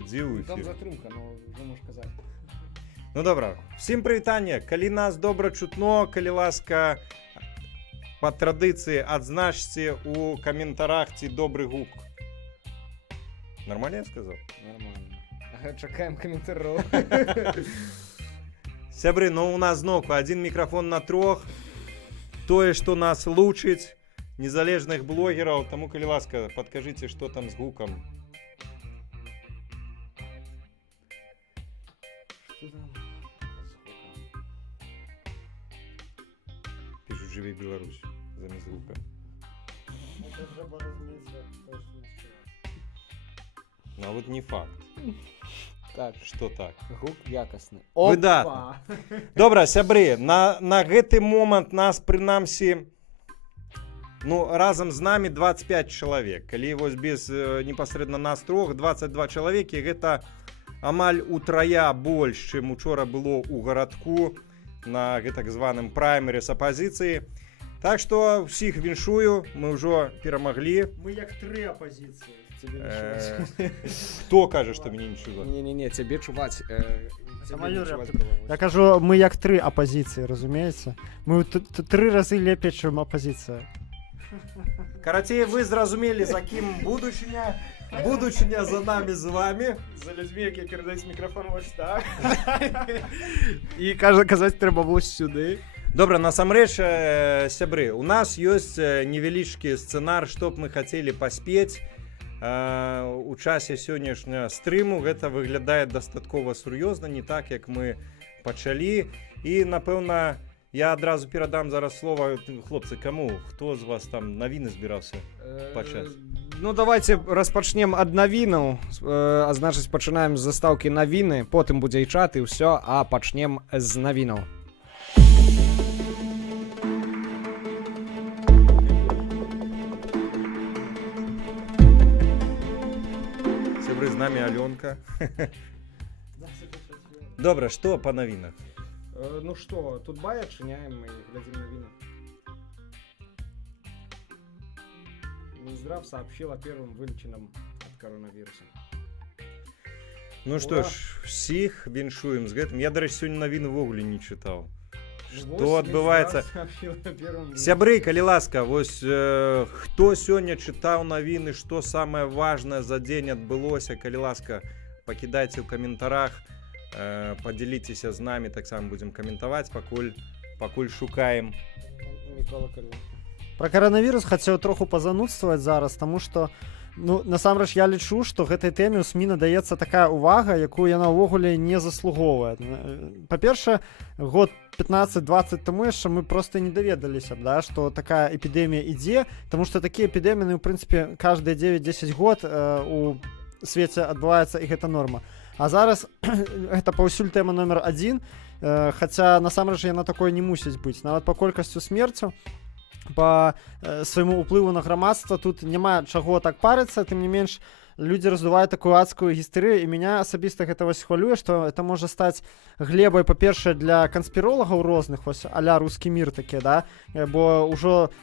дзе ў Там эфір? затрымка, но ўжо можаш казаць. Ну добра, всім прывітанне. Калі нас добра чутно, калі ласка, па традыцыі адзначце ў каментарах, ці добры гук. Нормально я сказаў? Нормально. Чакаем каментароў. Сябры, ну у нас зноўку адзін мікрафон на 3. Тое, што нас лучыць, незалежных блогераў, таму калі ласка, падкажыце, што там з гукам. Пишут «Живи Беларусь» замест гука. Ну а вот не факт. Так, Што так? гук якасны. Выдатна. Добра, сябры, на гэты момант нас прынамсі разам з намі 25 чалавек. Калі вось без непасрэдна нас 3, 22 чалавекі, гэта амаль утрая больш, чым учора было ў гарадку на гэтак званым праймеры з апазіцыі. Так што ўсіх віншую, мы ўжо перамаглі. Мы як 3 апозіцыі. Хто кажа, што мяне не чува? Не, цябе чуваць. Я кажу, мы як 3 апозіцыі, разумееце? Мы 3 разы лепей, чым апозіцыя. Карацей, вы зразумелі, за кім будучыня. Будучыня за намі, з вами. За людзьмі, якія перадаюць мікрафон вось так. І казаць трэба вось сюды. Добра, насамрэч, сябры, у нас ёсць невялічкі сцэнар, што б мы хацелі паспець у часе сённяшняга стрыму. Гэта выглядае дастаткова сур'ёзна, не так, як мы пачалі. І, напэўна, я адразу перадам зараз слова. Хлопцы, каму? Хто з вас там навіны збіраўся пачаць? Ну, давайте распачнем ад навінаў. А значыць, пачынаем з застаўкі навіны, потым будзе і чат, і ўсё, а пачнем з навінаў. Сябры, з намі Алёнка. Добра, што па навінах? Ну што, тут бая адчыняем і глядзім навіны. Минздрав сообщил о первом вылеченном от коронавируса. Ну што ж, усіх віншуем з гэтым. Я, дарэчы, сёння навіны ўвогуле не чытаў. Што адбываецца? Сябры, калі ласка, вось хто сёння чытаў навіны, што самае важнае за дзень адбылося, калі ласка, пакідайце ў каментарах, падзяліцеся з намі, таксама будзем каментаваць, пакуль шукаем. Пра каранавірус хацеў троху пазанудстваваць зараз, таму што насамрэч я лічу, што гэтай тэме ў СМІ надаецца такая ўвага, якую яна ўвогуле не заслугоўвае. Па-першае, год 15-20 таму яшчэ мы проста не даведаліся б, да, што такая эпідэмія ідзе, таму што такія эпідэміі, ў прынцыпе, кожныя 9-10 год у свеце адбываецца, і гэта норма. А зараз гэта паўсюль тэма номер 1, хаця насамрэч яна такой не мусіць быць. Нават па колькасцю смерцяў, па свайму ўплыву на грамадства тут няма чаго так парыцца, тым не менш людзі раздуваюць такую адскую гістэрыю, і мяне асабіста гэта вось хвалюе, што это можа стаць глебай, па-першае, для канспіролагаў розных, вось а-ля рускі мір такі, да, бо ўжо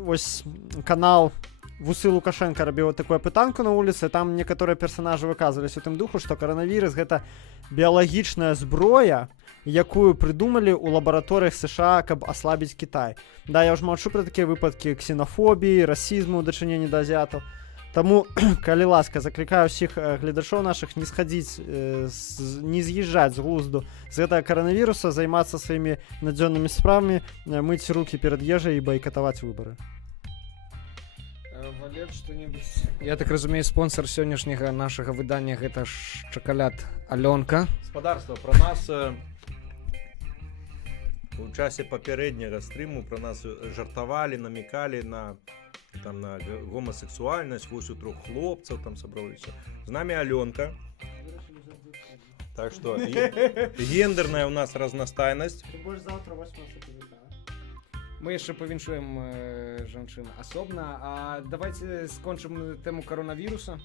вось канал Вусы Лукашенко рабіў такое пытанку на вуліцы, там некаторыя персанажы выказваліся у тым духу, што каранавірус гэта біялагічная зброя, якую прыдумалі ў лабараторыях США, каб аслабіць Кітай. Да, я ўжо маўчу пра такія выпадкі ксенафобіі, расізму ў дачыненні да азіятаў. Таму, калі ласка, заклікаю ўсіх гледачоў нашых не схадзіць, не з'язджаць з глузду з гэтага каранавіруса, займацца сваімі надзённымі справамі, мыць рукі перад ежай і байкатаваць выбары. Валер, что-нибудь? Я так разумею, спонсор сённяшняга нашага выдання гэта шакалад Алёнка. Гаспадарства, пра нас у часе папярэдняга стрыму пра нас жартавалі, намекалі на гомасексуальнасць, вось у 3 хлопцаў там сабраліся. З намі Алёнка. Так што гендерная у нас разнастайнасць. Больш заўтра 8 сакавіка. Мы яшчэ павіншуем жанчын асобна. А давайте скончым тэму коронавіруса.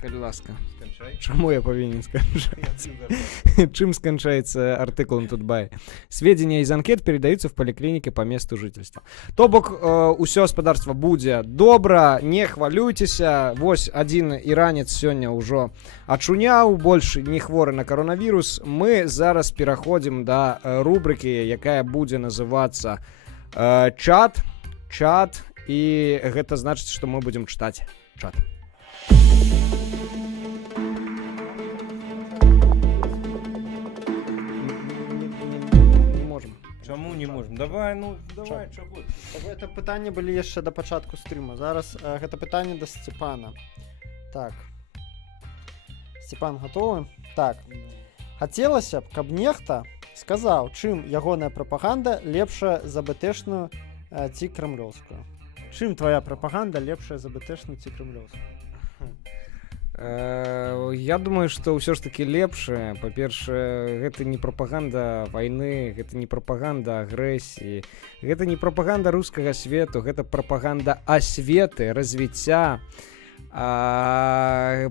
калі ласка. Скончай. Чаму я павінен сканчаць? Я отсюда. Чем скончается артикул Тутбай? Сведения из анкет передаются в поликлинике по месту жительства. То бок, усё господарство будзе добра, не хвалюйцеся. Вось один иранец сёння ўжо ачуняў, больш не хворы на коронавірус. Мы зараз пераходзім да рубрыкі, якая будзе называцца чат, і гэта значыць, што мы будзем чытаць чат. Чаму не можем? Давай, чаго? Гэта пытанне былі яшчэ да пачатку стрыма. Зараз гэта пытанне да Сцепана. Так. Сцепан гатовы? Так. Хацелася б, каб нехта сказаў, чым ягоная прапаганда лепшая за БТшную ці крамлёўскую. Чым твоя прапаганда лепшая за БТшную ці крамлёўскую? Я думаю, што ўсё ж таки лепшае. Па-першае, гэта не прапаганда вайны, гэта не прапаганда агрэсіі, гэта не прапаганда рускага свету, гэта прапаганда асветы, развіцця,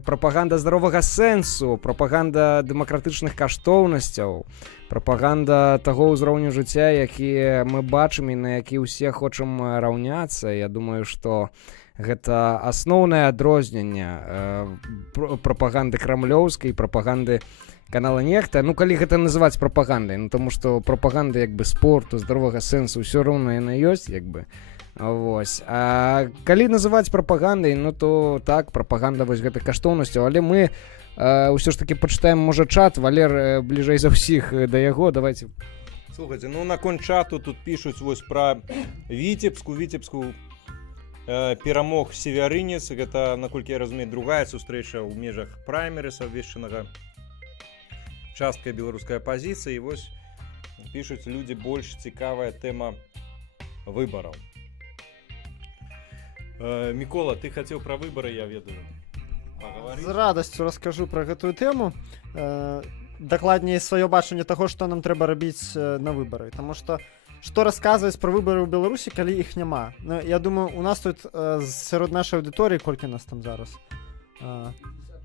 прапаганда здаровага сэнсу, прапаганда дэмакратычных каштоўнасцяў, прапаганда таго ўзроўню жыцця, які мы бачым і на які ўсе хочам раўняцца. Я думаю, што гэта асноўнае адрозненне прапаганды крамлёўскай, прапаганды канала Нехта. Ну, калі гэта называць прапагандай, ну, тому што прапаганда як бы спорту, здаровага сэнсу, ўсё роўна яна ёсць, як бы. Вось. А калі называць прапагандай, ну, то так, прапаганда вось гэтай каштоўнасцяў, але мы ўсё ж таки пачытаем, можа, чат. Валер бліжэй за ўсіх да яго, давайте. Слухайте, ну, наконт чату тут пишуць вось пра Віцебску перамог Севярынец. Гэта, наколькі я разумею, другая сустрэча ў межах праймерыса абвешчанага часткай беларускай апазіцыі. І вось пішуць людзі, больш цікавая тэма выбараў. Мікола, ты хацеў пра выбары, я ведаю, паговорыць? З радасцю раскажу пра гэтую тэму. Дакладней, сваё бачанне таго, што нам трэба рабіць на выбары. Таму што расказваць пра выбары ў Беларусі, калі іх няма? Ну, я думаю, у нас тут сярод нашай аўдыторыі, колькі нас там зараз?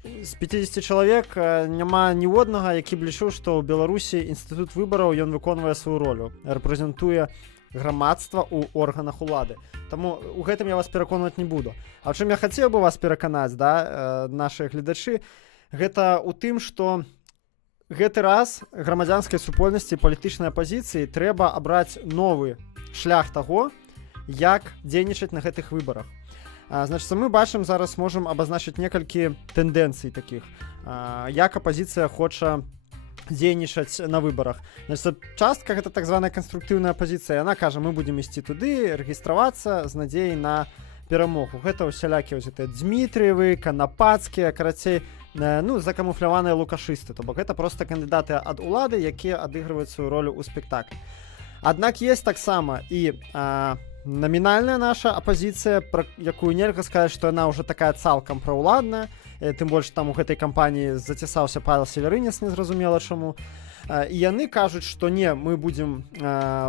З 50 чалавек няма ніводнага, які б лічыў, што ў Беларусі інстытут выбараў, ён выконвае сваю ролю, рэпрэзентуе грамадства ў органах улады. Таму у гэтым я вас пераконваць не буду. А ў чым я хацеў бы вас пераканаць, да, нашыя гледачы, гэта ў тым, што гэты раз грамадзянскай супольнасці і палітычнай апазіцыі трэба абраць новы шлях таго, як дзейнічаць на гэтых выбарах. Значыць, мы бачым, зараз можам абазначыць некалькі тэндэнцый такіх, як апазіцыя хоча дзейнічаць на выбарах. Значыць, частка гэта так званая канструктыўная апазіцыя. Яна кажа, мы будзем ісці туды, рэгістравацца з надзеяй на перамогу. Гэта ўсялякія вось гэтыя Дзмітрыевы, Канапацкія, карацей, ну, закамуфляваныя лукашысты. То бок гэта проста кандыдаты ад улады, якія адыгрываюць сваю ролю ў спектаклі. Аднак есть таксама і намінальная наша апазіцыя, пра якую нельга сказаць, што яна ўжо такая цалкам праўладная. Тым больш там у гэтай кампаніі зацісаўся Павел Севярынец, незразумела чаму. І яны кажуць, што не, мы будзем,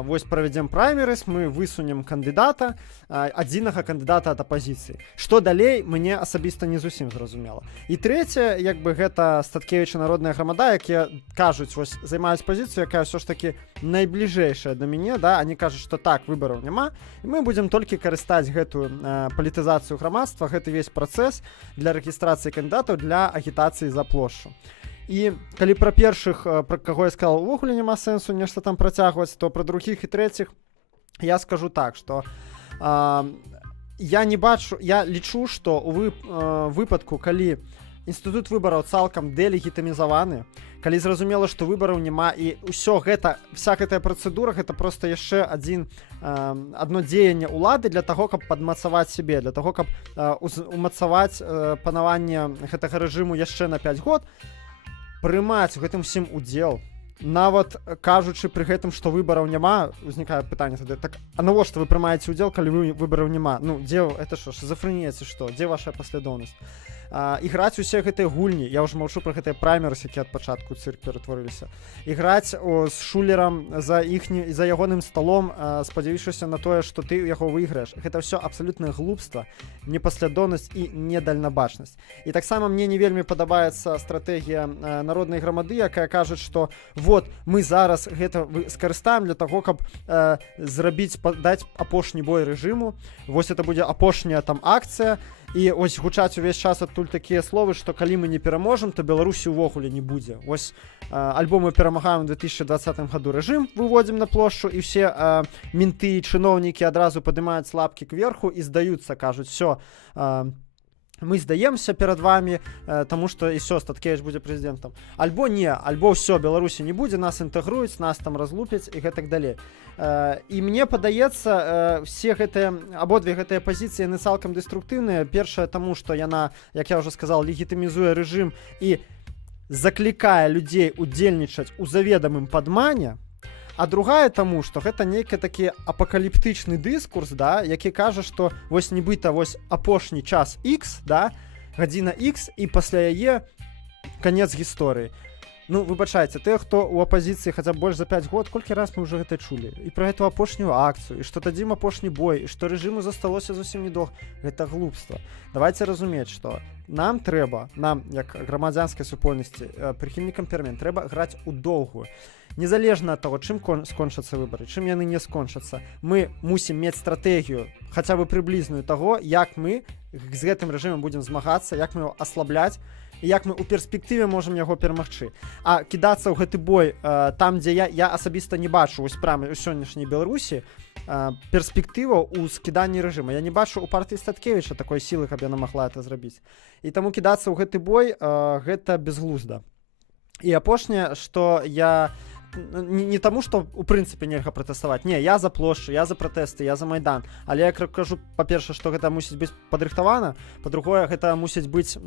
вось правядзем праймерыс, мы высунем кандыдата, адзінага кандыдата ад апазіцыі. Што далей, мне асабіста не зусім зразумела. І трэцяе, як бы гэта Статкевіч і народная грамада, якія кажуць, вось займаюць пазіцыю, якая ўсё ж такі найбліжэйшая да мяне, да, они кажуць, што так, выбараў няма, і мы будзем толькі карыстаць гэтую палітызацыю грамадства, гэты весь працэс для рэгістрацыі кандыдатаў для агітацыі за плошчу. І калі пра першых, пра каго я сказал, увогуле няма сэнсу нешта там працягваць, то пра другіх і трэціх я скажу так, што я не бачу, я лічу, што ў выпадку, калі інстытут выбараў цалкам дэлегітымізаваны, калі зразумела, што выбараў няма і ўсё гэта, вся гэтая працэдура, гэта проста яшчэ адно дзеянне ўлады для таго, каб падмацаваць сябе, для таго, каб умацаваць панаванне гэтага рэжыму яшчэ на 5 год, прымаць у гэтым усім удзел, нават кажучы пры гэтым, што выбараў няма, узнікае пытанне тады, так, а навошта вы прымаеце удзел, калі выбараў няма? Ну, дзе, это што, шизофрэнія ці што? Дзе ваша паслядоўнасць? іграць усе гэтыя гульні, я ўжо маўчу пра гэтыя праймерсы, які ад пачатку цырк ператварыліся, іграць з шулерам за ягоным сталом, спадзяючыся на тое, што ты яго выйграеш. Гэта ўсё абсалютнае глупства, непаслядоўнасць і недальнабачнасць. І таксама мне не вельмі падабаецца стратэгія народнай грамады, якая кажа, што вот мы зараз гэта скарыстаем для таго, каб даць апошні бой рэжыму. Вось это будзе апошняя там акцыя. І ось гучаць увесь час адтуль такія словы, што калі мы не пераможам, то Беларусі ўвогуле не будзе. Вось альбо мы перамагаем у 2020 году рэжым, выводзім на плошчу, і все менты і чыноўнікі адразу падымаюць лапкі кверху і здаюцца, кажуць, все, мы здаемся перад вами, таму што і все, Статкевіч будзе прэзідэнтам. Альбо не, альбо ўсё, Беларусі не будзе, нас інтэгруюць, нас там разлупяць і гэтак далей. І мне падаецца, все гэтыя, абодве гэтыя пазіцыі, яны цалкам дэструктыўныя. Першае таму, што яна, як я ўжо сказал, легітымізуе рэжым і заклікае людзей удзельнічаць у заведамым падмане. А другая таму, што гэта нейкі такі апакаліптычны дыскурс, да, які кажа, што вось нібыта вось апошні час X, да, гадзіна X, і пасля яе канец гісторыі. Ну, выбачайце, тыя, хто ў апазіцыі хаця б больш за 5 год, колькі раз мы ўжо гэта чулі. І пра гэту апошнюю акцыю, і што дадзім апошні бой, і што рэжыму засталося зусім недоўга. Гэта глупства. Давайце разумець, што нам трэба, нам, як грамадзянскай супольнасці, прыхільнікам перамен, трэба граць у доўгую. Незалежна ад таго, чым скончацца выбары, чым яны не скончацца, мы мусім мець стратэгію, хаця бы прыблізную таго, як мы з гэтым рэжымам будзем змагацца, як мы его аслабляць, і як мы ў перспектыве можам яго перамагчы. А кідацца ў гэты бой там, дзе я асабіста не бачу вось прямо ў сённяшняй Беларусі перспектываў у скіданні рэжыма. Я не бачу у партыі Статкевіча такой сілы, каб яна магла это зрабіць. І таму кідацца ў гэты бой гэта безглузда. І апошняе, што я не таму, што у прынцыпе нельга пратэставаць. Не, я за плошчу, я за пратэсты, я за Майдан. Але я кажу, па-перша, што гэта мусіць быць падрыхтавана, па-другое, гэта мусіць быць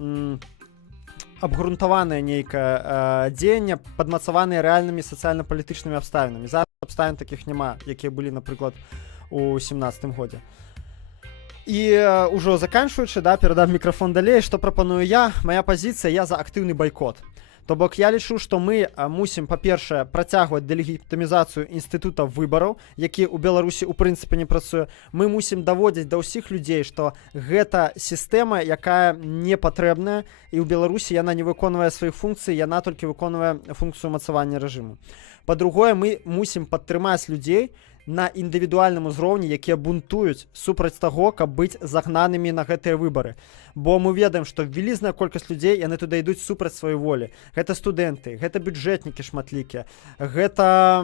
абгрунтаванае нейкае дзеянне, падмацаванае рэальнымі сацыяльна-палітычнымі абставінамі. Зараз абставін такіх няма, якія былі, напрыклад, у 17-м годзе. І ўжо заканчваючы, да, перадам мікрафон далей, што прапаную я, мая пазіцыя, я за актыўны байкот. То бок я лічу, што мы мусім, па-першае, працягваць дэлегітымізацыю інстытута выбараў, які ў Беларусі ў прынцыпе не працуе. Мы мусім даводзіць да ўсіх людзей, што гэта сістэма, якая не патрэбная, і ў Беларусі яна не выконвае сваіх функцый, яна толькі выконвае функцыю мацавання рэжыму. Па-другое, мы мусім падтрымаць людзей на індывідуальным узроўні, якія бунтуюць супраць таго, каб быць загнанымі на гэтыя выбары. Бо мы ведаем, што вялізная колькасць людзей, яны туды ідуць супраць сваёй волі. Гэта студэнты, гэта бюджэтнікі шматлікія, гэта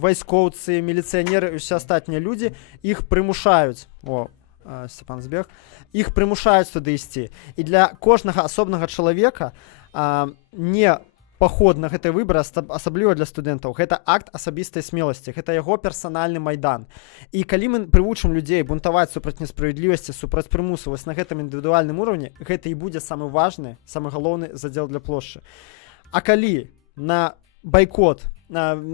вайскоўцы, міліцыянеры і ўсе астатнія людзі, іх прымушаюць. Степан збег. Іх прымушаюць туды ісці. І для кожнага асобнага чалавека не паход на гэтыя выбары, асабліва для студэнтаў, гэта акт асабістай смеласці, гэта яго персанальны майдан. І калі мы прывучым людзей бунтаваць супраць несправядлівасці, супраць прымусу вось на гэтым індывідуальным уровні, гэта і будзе самы важны, самы галоўны задзел для плошчы. А калі на байкот,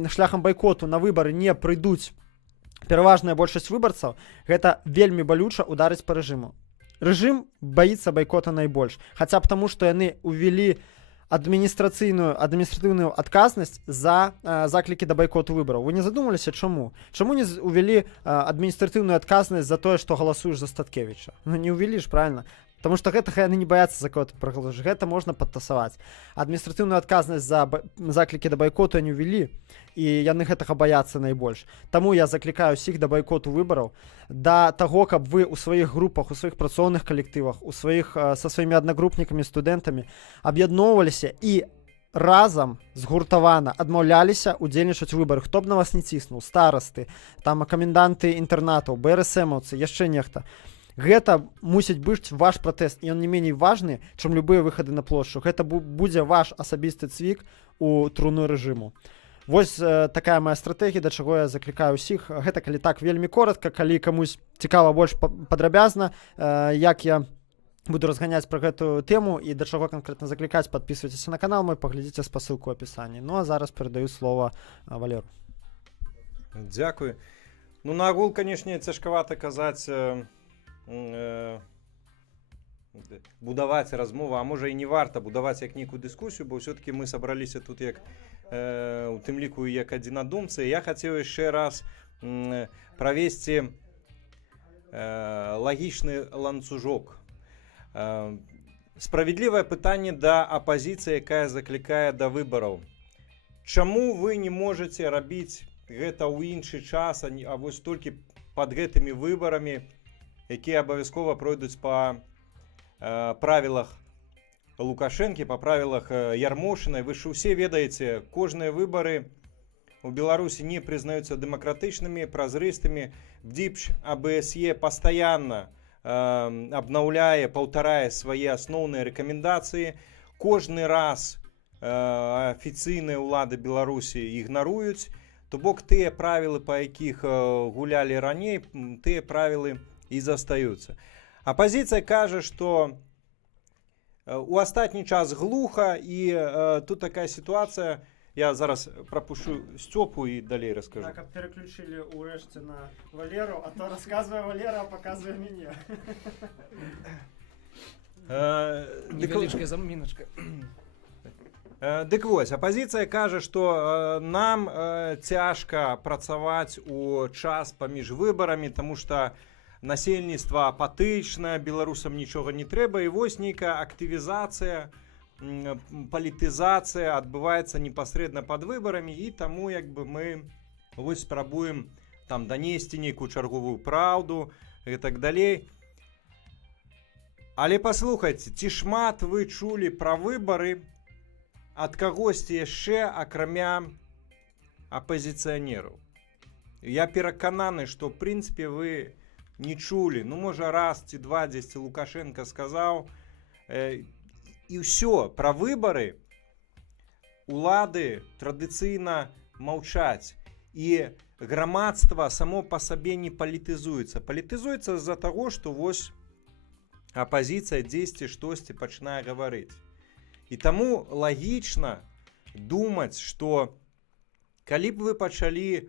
шляхам байкоту на выбары не прыйдуць пераважная большасць выбарцаў, гэта вельмі балюча ударыць па рэжыму. Рэжым баіцца байкота найбольш, хаця б таму, што яны ўвялі адміністратыўную адказнасць за заклікі да байкоту выбараў. Вы не задумаліся, чаму? Чаму не ўвялі адміністратыўную адказнасць за тое, што галасуеш за Статкевіча? Ну не ўвялі ж, правильно? Таму што гэтага яны не баяцца за кого-то прагалосаваць. Гэта можна падтасаваць. Адміністратыўную адказнасць за заклікі да байкоту не ўвялі, і яны гэтага баяцца найбольш. Таму я заклікаю ўсіх да байкоту выбараў, да таго, каб вы ў сваіх групах, у сваіх працоўных калектывах, са сваімі аднагрупнікамі, студэнтамі аб'ядноўваліся і разам згуртавана адмаўляліся удзельнічаць у выбарах. Хто б на вас не ціснуў, старасты, там каменданты інтэрнатаў, БРСМаўцы, яшчэ нехта. Гэта мусіць быць ваш пратэст, і ён не меней важны, чым любыя выхады на плошчу. Гэта будзе ваш асабісты цвік у труну рэжыму. Вось такая моя стратэгія, да чаго я заклікаю ўсіх. Гэта калі так вельмі коротка, калі камусь цікава больш падрабязна, як я буду разганяць пра гэтую тэму і да чаго канкрэтна заклікаць, падпісвайцеся на канал мой, паглядзіце спасылку ў апісанні. Ну а зараз перадаю слова Валеру. Дзякуй. Ну на агул, канешне, цяжкавата казаць будаваць размову, а можа і не варта будаваць як нейкую дыскусію, бо ўсё-таки мы сабраліся тут як у тым ліку як адзінадумцы. Я хацеў яшчэ раз правесці лагічны ланцужок. Справядлівае пытанне да апазіцыі, якая заклікае да выбараў. Чаму вы не можаце рабіць гэта ў іншы час, а вось толькі пад гэтымі выбарамі, якія абавязкова пройдуць па правілах Лукашэнкі, па правілах Ярмошына. Вы ж усе ведаеце, кожныя выбары у Беларусі не признаются демократичными, прозрыстыми. ДЗИПШ АБСЕ постоянно обновляя, повторяя свои основные рекомендации. Кожный раз офіцыйныя ўлады Беларусі ігнаруюць, то бок тыя правілы, па якіх гулялі раней, тыя правілы і застаюцца. Апозіцыя кажа, што у астатні час глуха, і тут такая сітуацыя. Я зараз пропущу Степу і далей расскажу. Так, каб переключили урэшце на Валеру, а то рассказывая Валера, а показывая мяне. Невялічкая заміначка. Дык вось, апозіцыя кажа, што нам цяжка працаваць у час паміж выбарамі, таму што насельніцтва апатычнае, беларусам нічога не трэба, і вось нейкая актывізацыя, палітызацыя адбываецца непасрэдна пад выбарамі, і таму як бы мы вось спрабуем там данесці нейкую чарговую праўду і так далей. Але паслухайце, ці шмат вы чулі пра выбары ад кагосьці яшчэ, акрамя апозіцыянераў? Я перакананы, што в прынцыпе вы не чулі. Ну, можа, раз ці два дзесьці Лукашенко сказаў, і ўсё. Пра выбары улады традыцыйна маўчаць, і грамадства само па сабе не палітызуецца. Палітызуецца з-за таго, што вось апозіцыя дзесьці штосьці пачынае гаварыць. І таму лагічна думаць, што калі б вы пачалі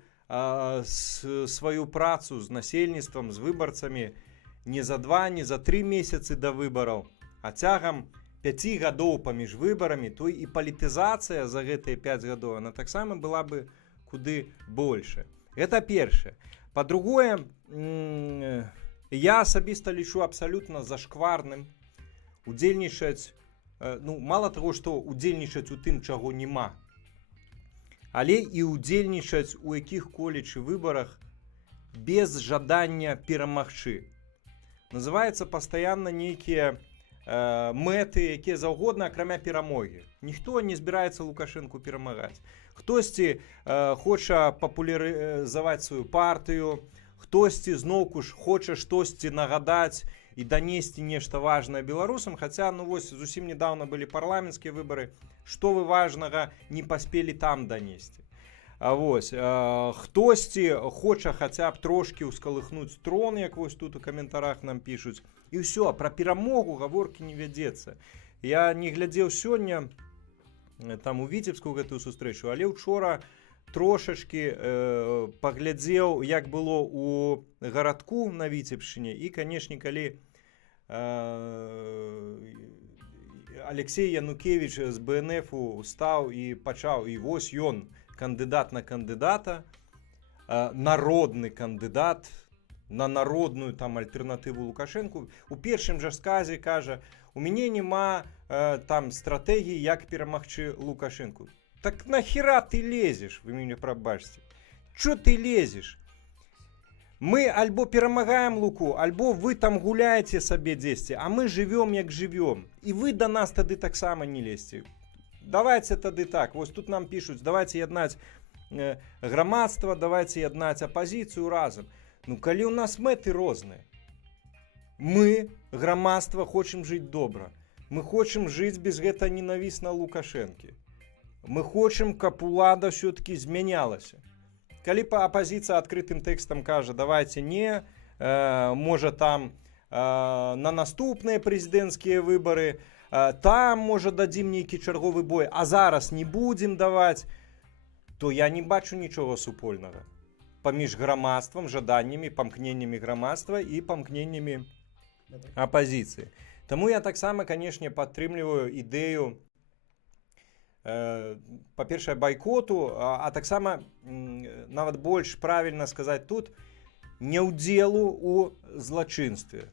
сваю працу з насельніцтвам, з выбарцамі не за 2, не за 3 месяцы да выбараў, а цягам 5 гадоў паміж выбарамі, то і палітызацыя за гэтыя 5 гадоў, она таксама была бы куды больше. Это першае. Па-другое, я асабіста лічу абсалютна зашкварным удзельнічаць, ну, мала таго, што удзельнічаць у тым, чаго няма, але і удзельнічаць у якіх-колечы выбарах без жадання перамагчы. Называецца пастаянна нейкія мэты, якія заўгодна, акрамя перамогі. Ніхто не збіраецца Лукашэнку перамагаць. Хтосьці хоча папулярызаваць сваю партыю, хтосьці зноўку ж хоча штосьці нагадаць і данесці нешта важнае беларусам, хаця, ну вось, зусім недавно былі парламенцкія выбары, што вы важнага не паспелі там данесці. А вось, хтосьці хоча хаця б трошкі ўскалыхнуць трон, як вось тут у каментарах нам пішуць, і ўсё, пра перамогу гаворкі не вядзецца. Я не глядзеў сёння там у Віцебску гэтую сустрэчу, але учора трошачкі паглядзеў, як было у гарадку на Віцебшчыне, і, канешне, калі Алексей Янукевич з БНФ-у стаў і пачаў, і вось ён, кандыдат на кандыдата, народны кандыдат на народную там альтэрнатыву Лукашэнку, у першым жа сказе кажа, у мяне няма там стратэгіі, як перамагчы Лукашэнку. Так нахера ты лезеш, вы мяне прабачце? Чо ты лезеш? Мы альбо перамагаем Луку, альбо вы там гуляеце сабе дзесьці, а мы жывём як жывём. І вы да нас тады таксама не лезьце. Давайте тады так, вось тут нам пишуць, давайте яднаць грамадства, давайте яднаць апозіцыю разам. Ну, калі у нас мэты розныя. Мы, грамадства, хочам жыць добра. Мы хочам жыць без гэта ненавісна Лукашэнкі. Мы хочам, каб улада все-таки змянялася. Калі апозіцыя адкрытым тэкстам кажа, давайте не, можа там на наступныя прэзідэнцкія выбары, там, можа, дадзім нейкі чарговы бой, а зараз не будзем даваць, то я не бачу нічога супольнага паміж грамадствам, жаданнямі, памкненнямі грамадства і памкненнямі апозіцыі. Таму я таксама, канешне, падтрымліваю ідэю, па-першае, байкоту, а таксама, нават больш правільна сказаць тут, няўдзелу ў злачынстве.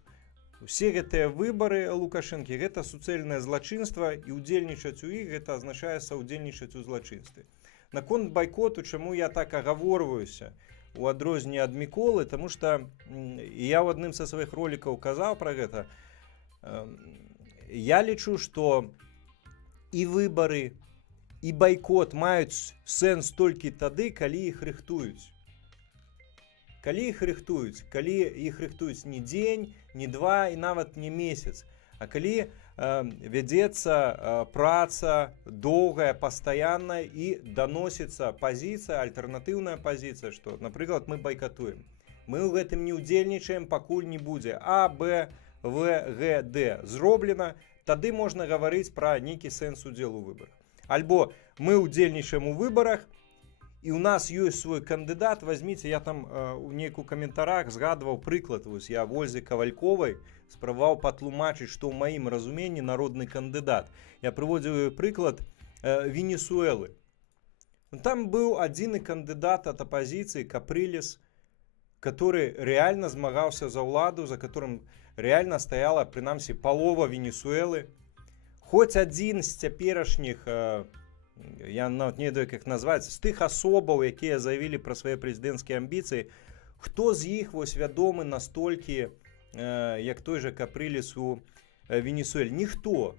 Усе гэтыя выбары Лукашэнкі — гэта суцэльнае злачынства, і ўдзельнічаць у іх — гэта азначае саўдзельнічаць у злачынстве. Наконт байкоту, чаму я так агаворваюся у адрозненне ад Міколы, таму што я ў адным са сваіх ролікаў казаў пра гэта. Я лічу, што і выбары, і байкот маюць сэнс толькі тады, калі іх рыхтуюць. Калі іх рыхтуюць не дзень, не два і нават не месяц, а калі вядзецца праца доўгая, пастаянная і даносіцца пазіцыя, альтэрнатыўная пазіцыя, што, напрыклад, мы байкатуем. Мы ў гэтым не ўдзельнічаем, пакуль не будзе А, Б, В, Г, Д зроблена, тады можна гаварыць пра нейкі сэнс удзелу ў выбарах. Альбо мы ўдзельнічаем у выбарах, і ў нас ёсць свой кандыдат. Возьмите, я там у нейку каментарах згадваў прыклад, вось я Вользе Кавальковай спрабаваў патлумачыць, што ў маім разуменні народны кандыдат. Я прыводзіў прыклад Венесуэлы. Там быў адзіны кандыдат ад апазіцыі Капрылес, который реально змагаўся за ўладу, за которым реально стаяла, прынамсі, палова Венесуэлы. Хоць адзін з цяперашніх, я нават не ведаю, як назваць, з тых асобаў, якія заявілі пра свае прэзідэнцкія амбіцыі, хто з іх вось вядомы настолькі, як той жа Капрылес у Венесуэле? Ніхто.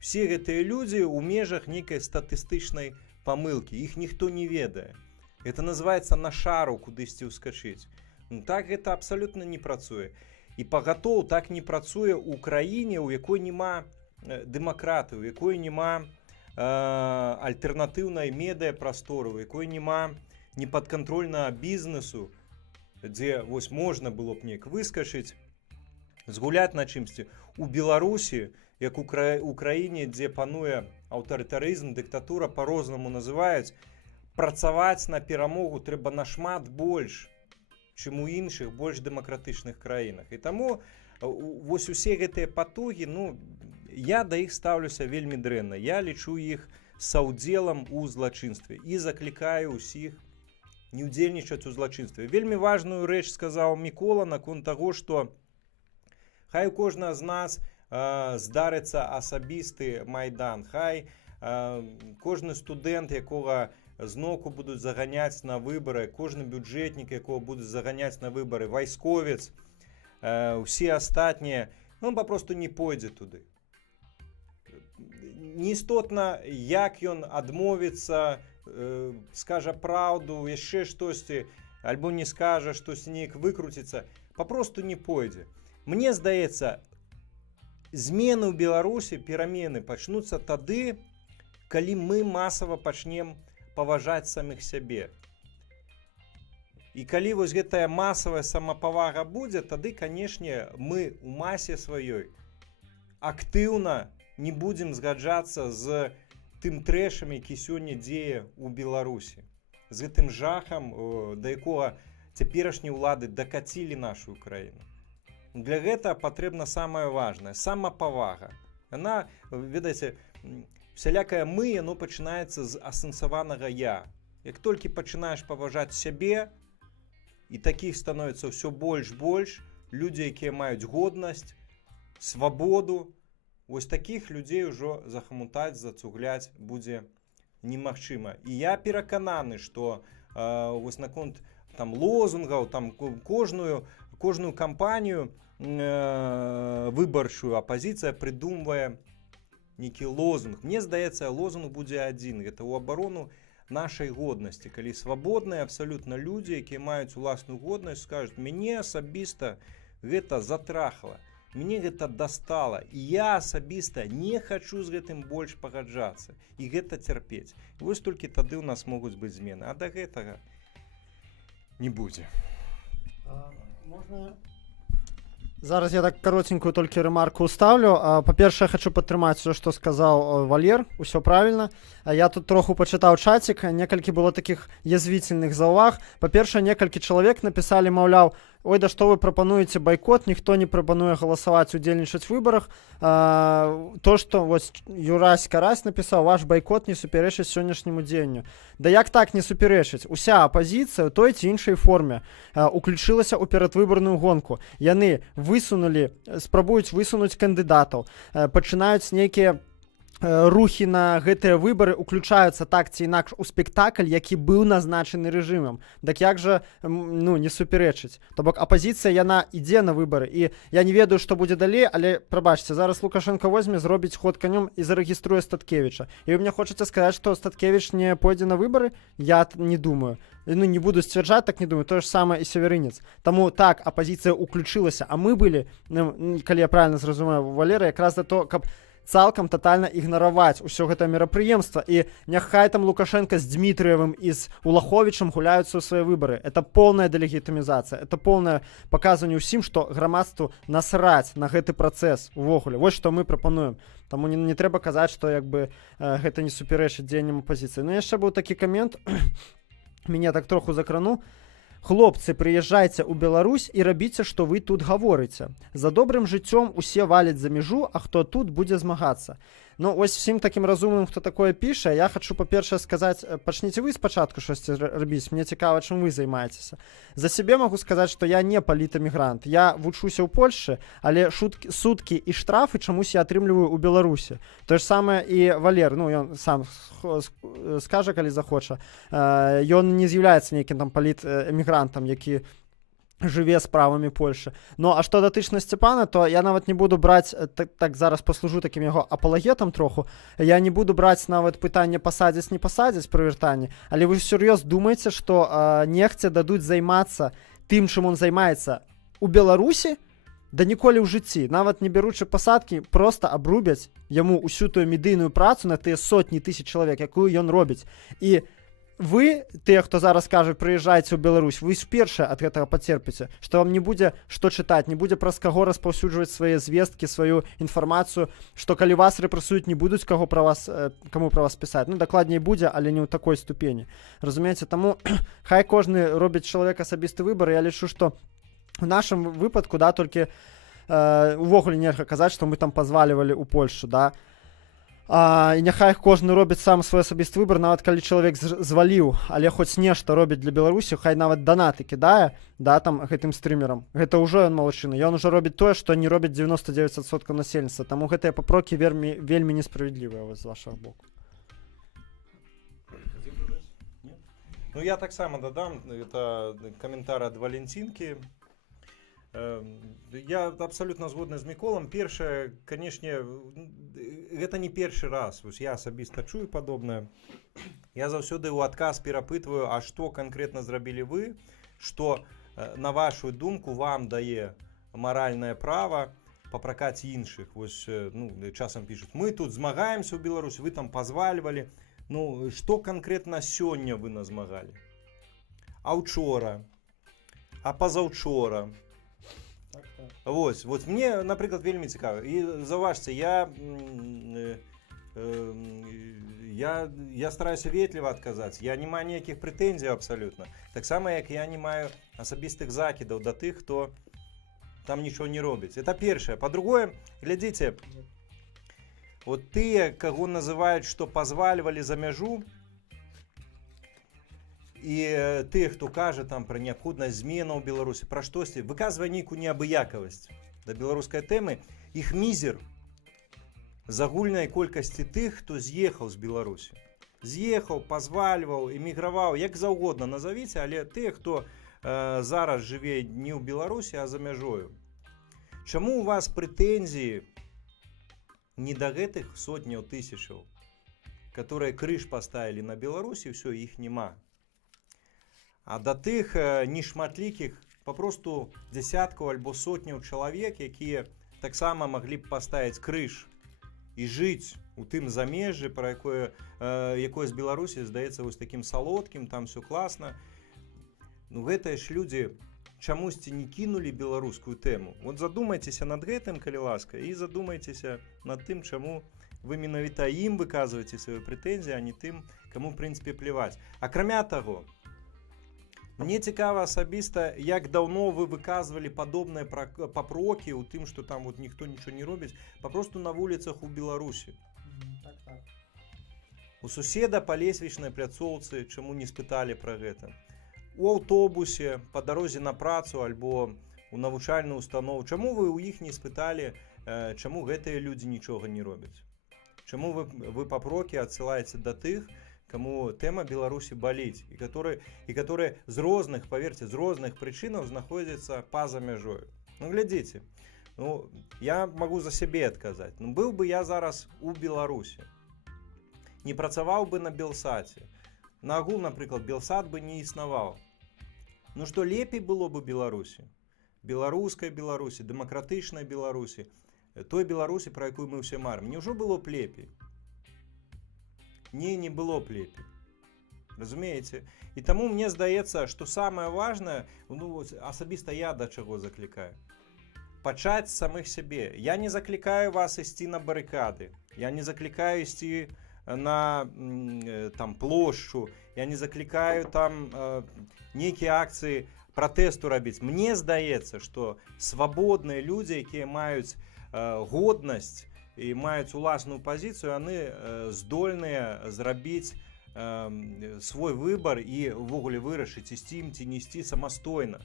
Все гэтыя людзі ў межах нейкай статыстычнай памылкі, іх ніхто не ведае. Это называецца на шару кудысьці ўскачыць. Так гэта абсалютна не працуе. І пагатоў так не працуе ў краіне, у якой няма дэмакратыі, у якой няма альтэрнатыўнай медыяпрасторы, у якой няма непадкантрольнага бізнесу, дзе вось можна было б неяк выскачыць, згуляць на чымсьці. У Беларусі, як у краіне, дзе пануе аўтарытарызм, дыктатура, па-рознаму называюць, працаваць на перамогу трэба нашмат больш, чым у іншых больш дэмакратычных краінах. І таму вось усе гэтыя патугі, я да іх стаўлюся вельмі дрэнна. Я лічу іх саўдзелам у злачынстве і заклікаю ўсіх не ўдзельнічаць у злачынстве. Вельмі важную рэч сказаў Мікола наконт таго, што хай у кожнага з нас здарыцца асабісты майдан, хай кожны студэнт, якога зноку будуць заганяць на выбары, кожны бюджэтнік, якого будуць заганяць на выбары, вайсковец, усе астатнія, он папросту не пойдзе туды. Неістотна, як ён адмовіцца, скажа праўду, яшчэ штосьці, альбо не скажа, штосьці неяк выкруціцца, папросту не пойдзе. Мне здаецца, змены ў Беларусі, перамены пачнуцца тады, калі мы масава пачнем паважаць саміх сябе. І калі вось гэтая масавая самапавага будзе, тады, канешне, мы у масе сваёй актыўна не будзем згаджацца з тым трэшам, які сёння дзее ў Беларусі, з гэтым жахам, да якога цяперашнія ўлады дакацілі нашу краіну. Для гэта патрэбна самае важнае — самапавага. Яна, ведаеце, всялякае мы, яно пачынаецца з асэнсаванага я. Як толькі пачынаеш паважаць сябе, і такіх становіцца ўсё больш, людзі, якія маюць годнасць, свабоду, вось такіх людзей ужо захамутаць, зацугляць будзе немагчыма. І я перакананы, што вось наконт там лозунгаў, там кожную кампанію выбарчую апазіцыя прыдумвае нейкі лозунг. Мне здаецца, лозунг будзе адзін. Гэта ў абарону нашай годнасці. Калі свабодныя абсалютна людзі, якія маюць уласную годнасць, скажуць: мяне асабіста гэта затрахала, мне гэта дастала, і я асабіста не хачу з гэтым больш пагаджацца і гэта цярпець. І вось толькі тады ў нас могуць быць змены, а да гэтага не будзе. Можна... Зараз я так каротенькую толькі ремарку ставлю. Па-першае, хочу падтрымаць все, што сказаў Валер, усё правільна. Я тут троху пачытаў чацік, некалькі было такіх язвіцельных заўваг. Па-першае, некалькі чалавек напісалі, маўляў, ой, да што вы прапануеце байкот, ніхто не прапануе галасаваць, удзельнічаць у выбарах. То, што вось Юрась Карась напісаў, ваш байкот не супярэчыць сённяшняму дзеянню. Да як так не супярэчыць? Уся апазіцыя ў той ці іншай форме уключылася ў перадвыбарную гонку. Яны спрабуюць высунуць кандыдатаў, пачынаюць нейкія рухі на гэтыя выбары, уключаюцца так ці інакш у спектакль, які быў назначаны рэжымам. Так як жа не супярэчыць? То бок апазіцыя, яна ідзе на выбары, і я не ведаю, што будзе далей, але прабачце, зараз Лукашенко возьме, зробіць ход канём і зарэгіструе Статкевіча. І вы мне хочаце сказаць, што Статкевіч не пойдзе на выбары? Я не думаю. Не буду сцвярджаць, так не думаю. Тое ж самае і Северынец. Таму так, апазіцыя уключылася, а мы былі, калі я правильно зразумею, Валера, якраз за то, каб цалкам тотальна ігнараваць усё гэта мерапрыемства, і няхай там Лукашенко з Дмітрыевым і з Улаховічам гуляюцца ў свае выбары. Это полная дэлегітымізацыя, это полное паказванне ўсім, што грамадству насраць на гэты працэс увогуле. Вось што мы прапануем. Таму не трэба казаць, што гэта не супярэчыць дзеянням апазіцыі. Ну яшчэ быў такі камент, мяне так троху закрану. Хлопцы, прыязджайце ў Беларусь і рабіце, што вы тут гаворыце. За добрым жыццём усе валяць за мяжу, а хто тут будзе змагацца. Ну, ось всім такім разумным, хто такое піша, я хачу, па-першае, сказаць, пачніце вы спачатку штосьці рабіць, мне цікава, чым вы займаецеся. За сябе магу сказаць, што я не палітэмігрант. Я вучуся ў Польшчы, але суткі і штрафы чамусь я атрымліваю ў Беларусі. Тое ж самае і Валер, ён сам скажа, калі захоча. Ён не з'яўляецца нейкім там палітэмігрантам, які жыве справамі Польшчы. Ну, а што датычна Сцяпана, то я нават не буду браць, так зараз паслужу такім яго апалагетам троху, я не буду браць нават пытанне пасадзіць, не пасадзіць пры вяртанні, але вы сур'ёз думаеце, што нехце дадуць займацца тым, чым он займаецца у Беларусі? Да ніколі ў жыцці, нават не бяручы пасадкі, проста абрубяць яму ўсю тую медыйную працу на тыя сотні тысяч чалавек, якую ён робіць. І вы, тыя, хто зараз кажа, прыязджайце ў Беларусь, вы першыя ад гэтага пацерпіце, што вам не будзе што чытаць, не будзе праз каго распаўсюджваць свае звесткі, сваю інфармацыю, што калі вас рэпрэсуюць, не будуць каму пра вас пісаць. Ну, дакладней будзе, але не ў такой ступені. Разумееце, таму хай кожны робіць чалавек асабісты выбар. Я лічу, што в нашым выпадку, толькі увогуле нельга казаць, што мы там пазвалівалі ў Польшчу, і няхай кожны робіць сам свой асабісты выбар, нават калі чалавек зваліў, але хоць нешта робіць для Беларусі, хай нават данаты кідае, там гэтым стрымерам. Гэта ўжо ён малайчына. Ён ужо робіць тое, што не робіць 99% насельніцтва. Таму гэтыя папрокі вельмі несправядлівыя з вашага боку. Ну, я таксама дадам, это каментар ад Валентинкі. Я абсолютно згодны з Міколам. Першае, канешне, гэта не першы раз. Я асабіста чую падобнае. Я заўсёды ў адказ перапытваю, а што канкрэтна зрабілі вы, што, на вашу думку, вам дае маральнае права папракаць іншых. Часам пішуць, мы тут змагаемся ў Беларусі, вы там пазвальвалі. Ну, што канкрэтна сёння вы назмагалі? А ўчора? А пазаўчора? Вось мне, напрыклад, вельмі цікава. І заўважце, я стараюся ветліва адказаць. Я не маю ніякіх прэтэнзій абсалютна. Таксама, як я не маю асабістых закідаў да тых, хто там нічого не робіць. Это першае. Па-другое, глядзіце, тыя, каго называюць, што пазвальвалі за мяжу, і тыя, хто кажа там пра неабходнасць зменаў у Беларусі, пра штосьці, выказвае нейкую неабыякавасць да беларускай тэмы, іх мізер з агульнай колькасці тых, хто з'ехаў з Беларусі. З'ехаў, пазвальваў, эміграваў, як заўгодна назавіце, але тыя, хто зараз жыве не ў Беларусі, а за мяжою. Чаму у вас прэтэнзіі не да гэтых сотняў тысячаў, которые крыж паставілі на Беларусі, ўсё, іх няма. А да тых нешматлікіх, папросту дзясяткаў альбо сотняў чалавек, якія таксама маглі б паставіць крыж і жыць у тым замежжы, пра якое з Беларусі здаецца вось такім салодкім, там все класна. Ну гэтыя ж людзі чамусьці не кінулі беларускую тэму. Задумайцеся над гэтым, калі ласка, і задумайцеся над тым, чаму вы менавіта ім выказваеце свае прэтэнзіі, а не тым, каму, в прынцыпе, пляваць. Акрамя таго, Мне цікава асабіста, як даўно вы выказвалі падобныя папрокі ў тым, што там вот ніхто нічого не робіць, папросту на вуліцах у Беларусі. Так. У суседа па лесвічнай пляцоўцы, чаму не спыталі пра гэта? У аўтобусе, па дарозе на працу альбо у навучальную установу. Чаму вы ў іх не спыталі, чаму гэтыя людзі нічога не робяць? Чаму вы папрокі адсылаеце да тых, кому тэма Беларусі баліць, і которые з розных, паверце, з розных прычынаў знаходзяцца па-за мяжою. Ну, глядзіце, я магу за сябе адказаць. Быў бы я зараз у Беларусі, не працаваў бы на Белсаце, на агул, напрыклад, Белсат бы не існаваў. Што лепей было бы Беларусі? Беларускай Беларусі, дэмакратычнай Беларусі, той Беларусі, пра якую мы ўсе марым. Няўжо было б лепей? Не было б лепей. Разумееце? І таму мне здаецца, што самае важнае, асабіста я да чаго заклікаю. Пачаць з самых сябе. Я не заклікаю вас ісці на барыкады. Я не заклікаю ісці на плошчу. Я не заклікаю там нейкія акцыі пратэсту рабіць. Мне здаецца, што свабодныя людзі, якія маюць годнасць, і маюць уласную пазіцыю, яны здольныя зрабіць свой выбар і ўвогуле вырашыць, ісці ім ці не ісці самастойна.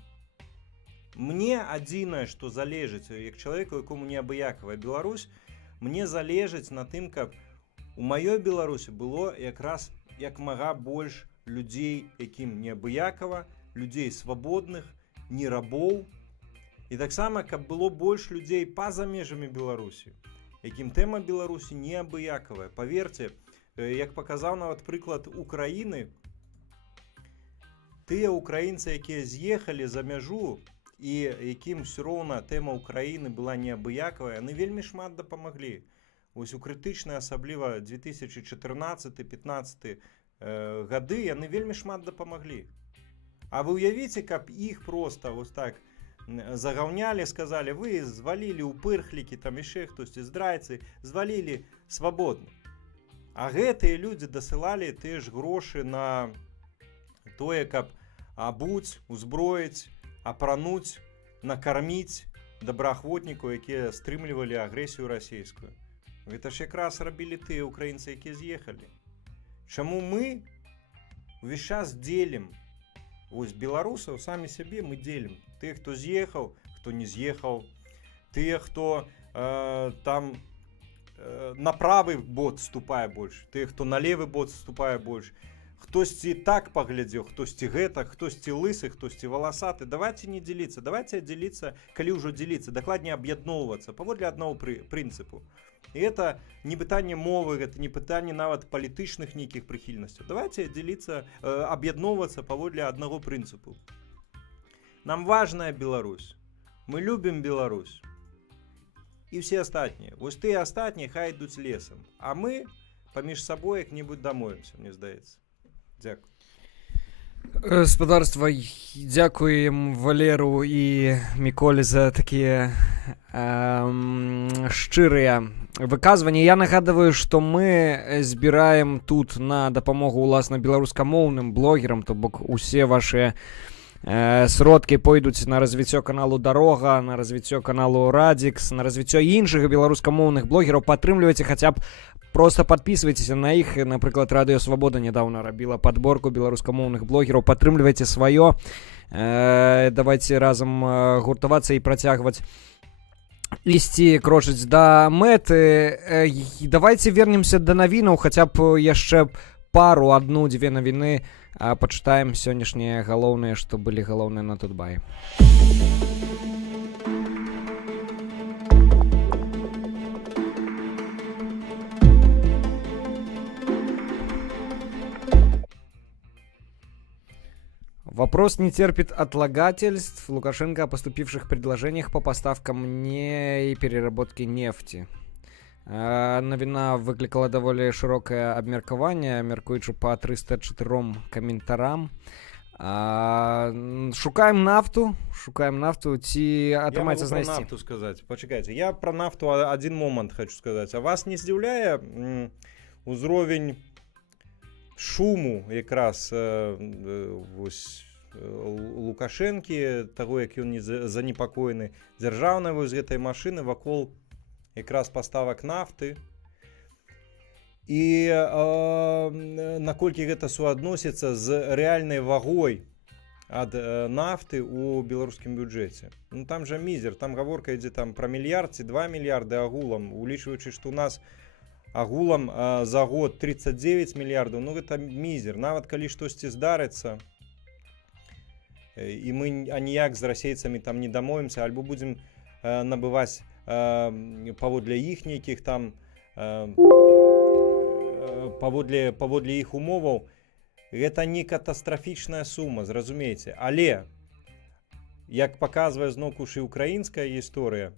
Мне адзінае, што залежыць, як чалавеку, якому неабыякавая Беларусь, мне залежыць на тым, каб у маёй Беларусі было якраз як мага больш людзей, якім неабыякава, людзей свабодных, не рабоў, і таксама, каб было больш людзей па-за межамі Беларусі, якім тэма Беларусі неабыякавая. Паверце, як паказаў нават прыклад Украіны, тыя украінцы, якія з'ехалі за мяжу і якім ўсё роўна тэма Украіны была неабыякавая, яны вельмі шмат дапамаглі. Вось у крытычныя, асабліва 2014-15 гады, яны вельмі шмат дапамаглі. А вы ўявіце, каб іх проста вось так загаўнялі, сказалі, вы звалілі ўпырхлікі, там яшчэ хтосьці здрайцы, звалілі свабодна. А гэтыя людзі дасылалі тыя ж грошы на тое, каб абуць, узброіць, апрануць, накарміць добраахвотнікаў, якія стрымлівалі агрэсію расійскую. Гэта ж якраз рабілі тыя украінцы, якія з'ехалі. Чаму мы ўвесь час дзелім? Вось беларусаў самі сябе мы дзелім. Тых, хто з'ехаў, хто не з'ехаў, тыя, хто там на правы бок ступае больш, тыя, хто на левы бок ступае больш. Хтосьці так паглядзеў, хтосьці гэтак, хтосьці лысы, хтосьці валасаты. Давайте не дзеліцца, давайте дзеліцца, калі ўжо дзеліцца, дакладней аб'ядноўвацца паводле аднаго прынцыпу. І гэта не пытанне мовы, гэта не пытанне нават палітычных нейкіх прыхільнасцяў. Давайте дзеліцца, аб'ядноўвацца паводле аднаго прынцыпу. Нам важная Беларусь. Мы любім Беларусь. І ўсе астатнія. Вось тыя астатнія хай ідуць лесам. А мы паміж сабой як-небудзь дамовімся, мне здаецца. Дзякуй. Гаспадарства, дзякуем Валеру і Міколі за такія шчырыя выказванні. Я нагадываю, што мы збіраем тут на дапамогу уласна беларускамоўным блогерам, то бок усе вашыя сродкі пойдуць на развіццё каналу Дарога, на развіццё каналу Радзікс, на развіццё іншых беларускамоўных блогераў. Падтрымлівайце, хаця б просто подписывайтеся на іх. Напрыклад, Радыё Свабода нядаўна рабіла падборку беларускамоўных блогераў. Падтрымлівайце сваё. Давайте разам гуртавацца і працягваць ісці, крочыць да мэты. Давайте вернемся да навінаў, хаця б яшчэ пару, адну-дзве навіны пачытаем сённяшнія галоўныя, што былі галоўныя на Тутбай. Вопрос не терпит отлагательств. Лукашенко о поступивших предложениях по поставкам и переработке нефти. Новина выкликала довольно широкое обмеркование, мяркуючы по 304 комментарам. Шукаем нафту, ці атрымаецца знайсці. Я могу про нафту сказать. Почекайте, я про нафту один момент хочу сказать. А вас не здзіўляе узровень шуму якраз Лукашэнкі, таго, як ён не занепакоены дзяржаўнай вось гэтай машыны вакол якраз паставак нафты. І наколькі гэта суадносіцца з рэальнай вагой ад нафты ў беларускім бюджэце. Ну там жа мізер, там гаворка ідзе там пра мільярд ці 2 мільярды агулам, улічваючы, што ў нас агулам за год 39 мільярдаў, ну гэта мізер. Нават калі штосьці здарыцца, і мы аніяк з расейцамі там не дамовімся, альбо будзем набываць паводле іх нейкіх там паводле іх умоваў, гэта не катастрафічная сума, зразумееце. Але, як паказвае зноўку ж і украінская гісторыя,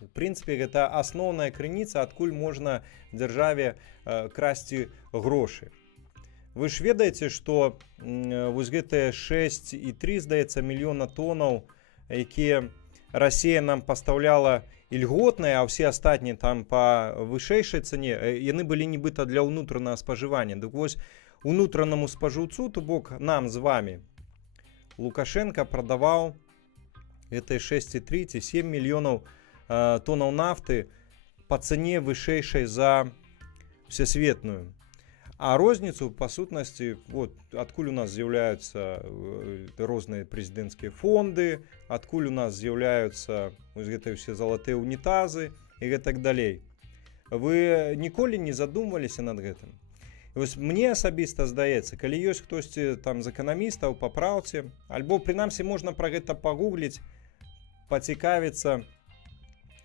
в прынцыпе, гэта асноўная крыніца, адкуль можна дзяржаве красці грошы. Вы ж ведаеце, што вось гэтыя 6,3, здаецца, мільёна тонаў, якія Расія нам пастаўляла ільготныя, а ўсе астатнія там па вышэйшай цане, яны былі нібыта для ўнутранага спажывання. Дык вось унутранаму спажыўцу, то бок нам з вами, Лукашенко прадаваў гэтыя 6,3 ці 7 мільёнаў тонаў нафты па цане вышэйшай за всесветную. А розніцу, па сутнасці, вот, адкуль у нас з'яўляюцца розныя прэзідэнцкія фонды, адкуль у нас з'яўляюцца вось гэтыя ўсе залатыя унітазы і гэтак далей. Вы ніколі не задумваліся над гэтым? Вось мне асабіста здаецца, калі ёсць хтосьці там з эканамістаў, папраўце, альбо прынамсі можна пра гэта пагугліць, пацікавіцца.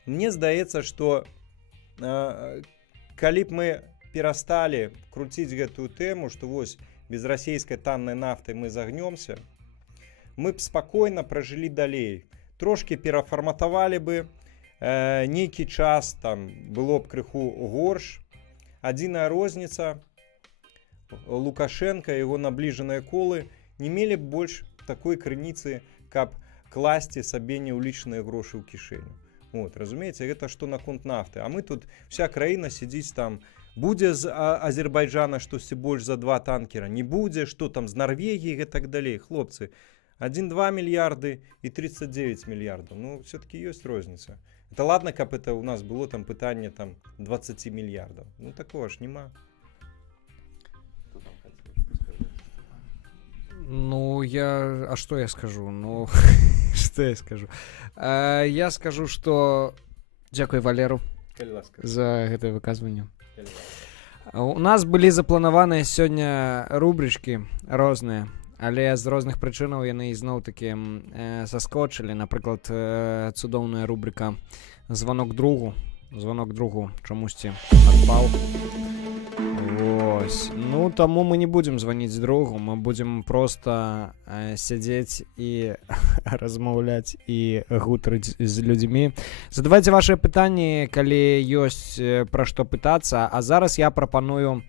Мне здаецца, што калі б мы перасталі круціць гэтую тэму, што вось без расійскай таннай нафты мы загнёмся, мы б спакойна пражылі далей. Трошкі перафарматавалі бы, нейкі час там было б крыху горш. Адзіная розніца, Лукашенко і яго набліжаныя колы не мелі б больш такой крыніцы, каб класці сабе неўлічныя грошы ў кішэню. Вот, разумееце, гэта што наконт нафты. А мы тут, вся краіна сядзіць там, будзе з Азербайджана штосьці больш за 2 танкера, не будзе, што там з Нарвегіі і так далей. Хлопцы, 1,2 мільярды і 39 мільярдаў. Ну, все-таки ёсць розніца. Это ладно, каб это у нас было там пытанне там 20 мільярдаў. Ну, такого ж нема. Ну, а что я скажу? Ну, что я скажу? Я скажу, что... Дякую Валеру за гэтае выказванне. У нас былі запланаваныя сёння рубрычкі розныя, але з розных прычынаў яны ізноў-такі саскочылі. Напрыклад, цудоўная рубрика «Звонок другу». Звонок другу чамусьці адпаў. Вось. Ну, таму мы не будзем званіць другу, мы будзем проста сядзець і размаўляць і гутарыць з людзьмі. Задавайце вашыя пытанні, калі ёсць пра што пытацца. А зараз я прапаную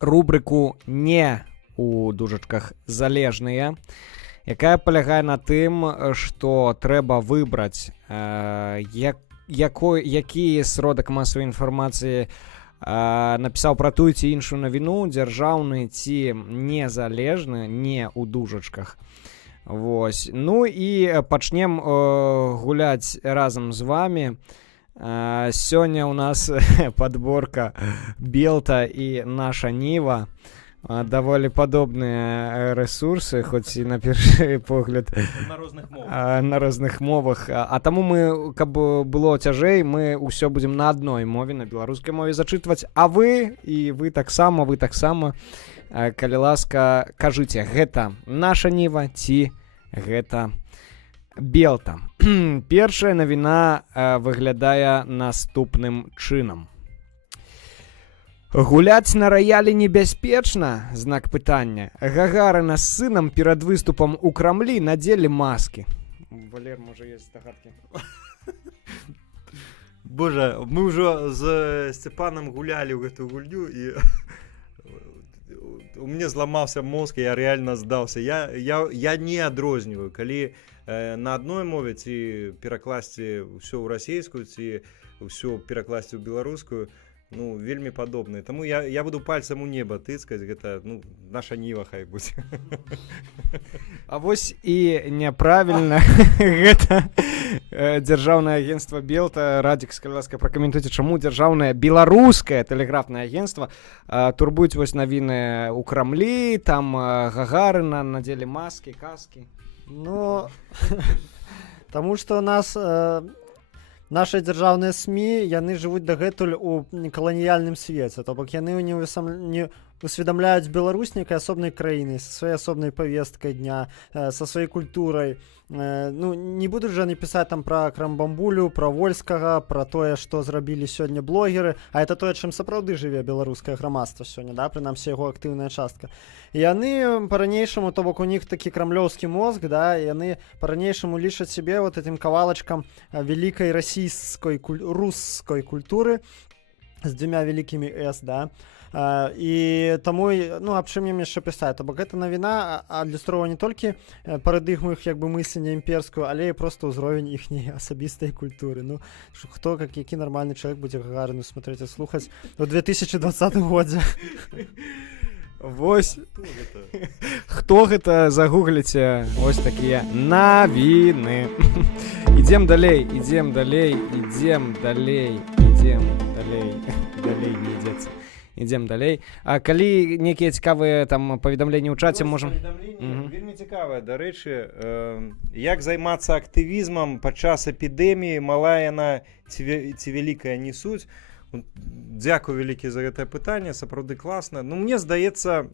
рубрыку «Не» у дужачках «Залежныя», якая палягае на тым, што трэба выбраць, які сродак масавай інфармацыі напісаў пра тую ці іншую навіну, дзяржаўны ці незалежны, не ў дужачках. Вось. Ну і пачнем гуляць разам з вами. Сёння ў нас падборка Белта і наша Ніва. Даволі падобныя рэсурсы, хоць і на першы погляд на розных мовах. А таму мы, каб было цяжэй, мы ўсё будзем на адной мове, на беларускай мове зачытваць. А вы, і вы таксама, калі ласка, кажыце, гэта наша Ніва ці гэта Белта. Першая навіна выглядае наступным чынам. Гуляць на раялі небяспечна? Знак пытання. Гагарына з сынам перад выступам у Крамлі надзелі маскі. Валер, можа, ёсць здагадкі? Божа, мы ўжо з Сцепанам гулялі ў гэтую гульню, і у мяне зламаўся мозг, я рэальна здаўся. Я не адрозніваю, калі на адной мове ці перакласці ўсё ў расейскую, ці ўсё перакласці ў беларускую. ну, вельмі падобныя. Таму я буду пальцам у неба тыцкаць, гэта, ну, наша ніва хай будзе. А вось і няправільна гэта дзяржаўнае агенцтва Белта. Радзік, калі ласка, пракаментуйце, чаму дзяржаўнае беларускае тэлеграфнае агенцтва турбуюць вось навіны ў Крамлі, там Гагарына надзелі маскі, каскі. Ну, таму што у нас наши дзяржаўныя СМІ, яны жывуць дагэтуль у каланіяльным свеце, то бок яны не усведамляюць Беларусь некай асобнай краінай, са сваёй асобнай павесткай дня, са сваёй культурай. Ну, не будуць жа не пісаць там пра Крамбамбулю, пра Вольскага, пра тое, што зрабілі сёння блогеры, а это тое, чым сапраўды жыве беларускае грамадства сёння, да, прынамсі яго актыўная частка. І яны па-ранейшаму, то бок у них такі крамлёўскі мозг, да, яны па-ранейшаму лічаць сябе вот этим кавалачкам вялікай расійскай русской культуры з двумя вялікімі «С», да. І таму, ну, аб чым ім яшчэ пісаць, то бок гэта навіна адлюстроўвае не толькі парадыгму іх як бы мыслення імперскую, але і проста ўзровень іхняй асабістай культуры. Ну, хто, як які нармальны чалавек будзе Гагарыну смотреть і слухаць у 2020 годзе? Вось хто гэта, загугліце, вось такія навіны. Ідзем далей, не ідзецца. Ідзем далей. А калі нейкія цікавыя там паведамленні ў чаце можам... Вельмі цікавае, дарэчы, як займацца актывізмам падчас эпідэміі, малая яна ці вялікая не суть. Дзякую вялікі за гэтае пытанне, сапраўды класна. Ну, мне здаецца,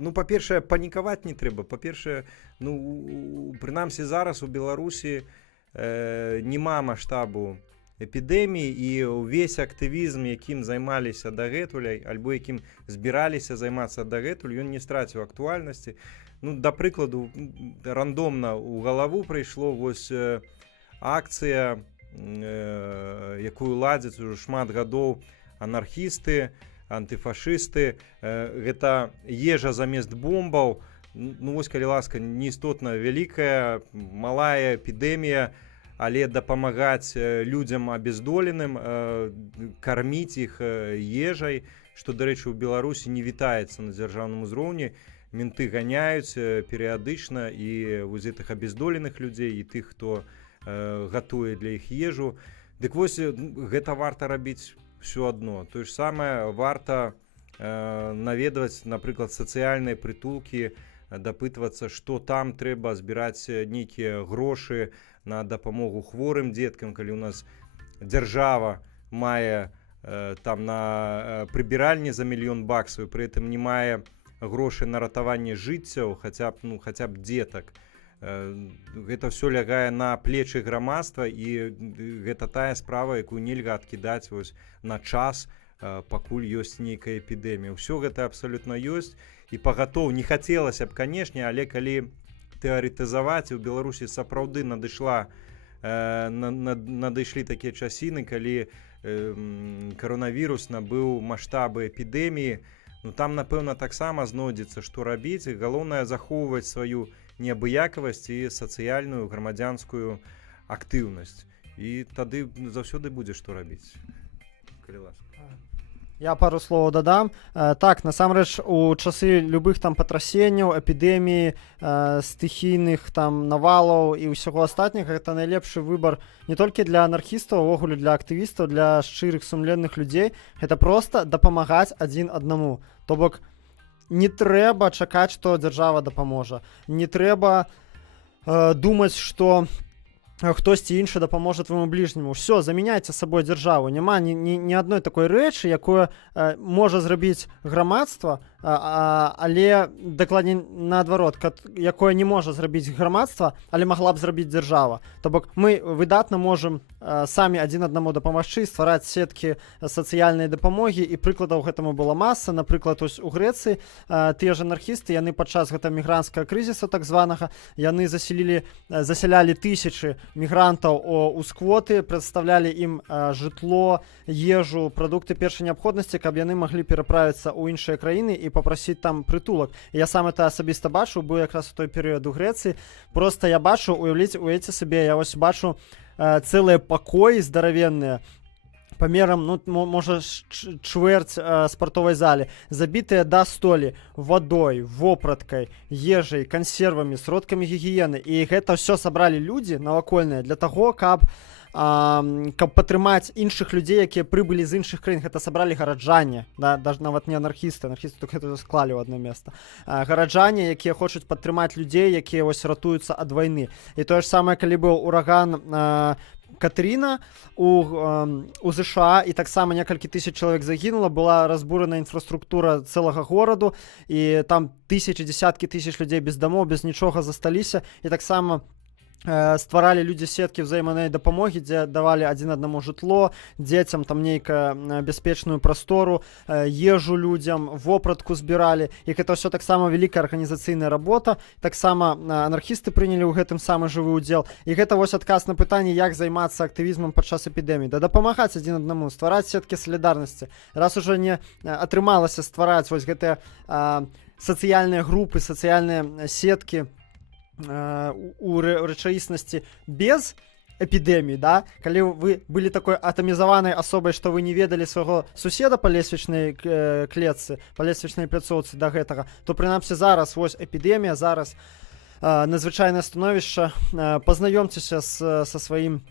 ну, па-першае, панікаваць не трэба. Па-першае, ну, прынамсі зараз у Беларусі няма маштабу эпідэміі, і ўвесь актывізм, якім займаліся дагэтуль, альбо якім збіраліся займацца дагэтуль, ён не страціў актуальнасці. Ну, да прыкладу, рандомна ў галаву прыйшло вось акцыя, якую ладзяць ужо шмат гадоў анархісты, антыфашысты. Гэта ежа замест бомбаў. Ну, вось, калі ласка, неістотна вялікая, малая эпідэмія, але дапамагаць людзям абездоленым, карміць іх ежай, што, дарэчы, у Беларусі не вітаецца на дзяржаўным узроўні. Менты ганяюць перыядычна і вось гэтых абездоленых людзей, і тых, хто гатуе для іх ежу. Дык вось гэта варта рабіць ўсё адно. Тое ж самае варта наведваць, напрыклад, сацыяльныя прытулкі, дапытвацца, што там трэба, збіраць нейкія грошы на дапамогу хворым дзеткам, калі у нас дзяржава мае там на прыбіральні за $1 000 000, пры гэтым не мае грошы на ратаванне жыццяў, хаця б дзетак. Гэта ўсё лягае на плечы грамадства, і гэта тая справа, якую нельга адкідаць вось на час, пакуль ёсць нейкая эпідэмія. Ўсё гэта абсалютна ёсць, і пагатоў не хацелася б, канешне, але калі тэарэтызаваць, у Беларусі сапраўды надышлі такія часіны, калі каронавірус набыў маштабы эпідэміі, ну там, напэўна, таксама знойдзецца, што рабіць. Галоўнае захоўваць сваю неабыякавасць і сацыяльную грамадзянскую актыўнасць. І тады заўсёды будзе што рабіць. Калі ласка. Я пару слоў дадам. Так, насамрэч, у часы любых там патрасенняў, эпідэміі, стыхійных там навалаў і ўсяго астатняга, гэта найлепшы выбар не толькі для анархістаў, увогуле для актывістаў, для шчырых сумленных людзей. Гэта проста дапамагаць адзін аднаму. То бок, не трэба чакаць, што дзяржава дапаможа. Не трэба думаць, што хтосьці іншы дапаможа твайму бліжняму. Ўсё, замяняйце сабой дзяржаву. Няма ні адной такой рэчы, якое можа зрабіць грамадства, але дакладней наадварот, якое не можа зрабіць грамадства, але магла б зрабіць дзяржава. То бок мы выдатна можам самі адзін аднаму дапамагчы, ствараць сеткі сацыяльнай дапамогі, і прыкладаў гэтаму была маса. Напрыклад, ось у Грэцыі тыя ж анархісты, яны падчас гэтага мігрантскага крызісу так званага, яны засялялі тысячы мігрантаў у сквоты, прадстаўлялі ім жытло, ежу, прадукты першай неабходнасці, каб яны маглі пераправіцца ў іншыя краіны і папрасіць там прытулак. Я сам это асабіста бачу, быў якраз у той перыяд у Грэцыі. Проста я бачу, уявіце сабе, я ось бачу цэлыя пакоі здаравенныя, памерам, ну, можа, чвэрць спартовай залі, забітыя да столі вадой, вопраткай, ежай, кансервамі, сродкамі гігіены. І гэта ўсё сабралі людзі навакольныя для таго, каб падтрымаць іншых людзей, якія прыбылі з іншых краін. Гэта сабралі гараджане, да? Даже нават не анархісты только гэта склалі ў одно место. Гараджане, якія хочуць падтрымаць людзей, якія вось ратуюцца ад вайны. І тое ж самае, калі быў ураган Катріна у ЗША, і таксама некалькі тысяч чалавек загінула, была разбурана інфраструктура цэлага гораду, і там тысячы, десяткі тысяч людзей без дамоў, без нічога засталіся, і таксама стваралі людзі сеткі ўзаемнай дапамогі, дзе давалі адзін аднаму жытло, дзецям там нейкая бяспечную прастору, ежу людзям, вопратку збіралі. І гэта ўсё таксама вялікая арганізацыйная работа. Таксама анархісты прынялі ў гэтым самы жывы ўдзел. І гэта вось адказ на пытанне, як займацца актывізмам падчас эпідэміі. Да дапамагаць адзін аднаму, ствараць сеткі салідарнасці. Раз ужо не атрымалася ствараць вось гэтыя сацыяльныя групы, сацыяльныя сеткі у рэчаіснасці без эпідэміі, да? Калі вы былі такой атамізаванай асобай, што вы не ведалі свайго суседа па лесвічнай клетцы, па лесвічнай пляцоўцы да гэтага, то прынамсі зараз вось эпідэмія, зараз надзвычайнае становішча, пазнаёмцеся са сваім,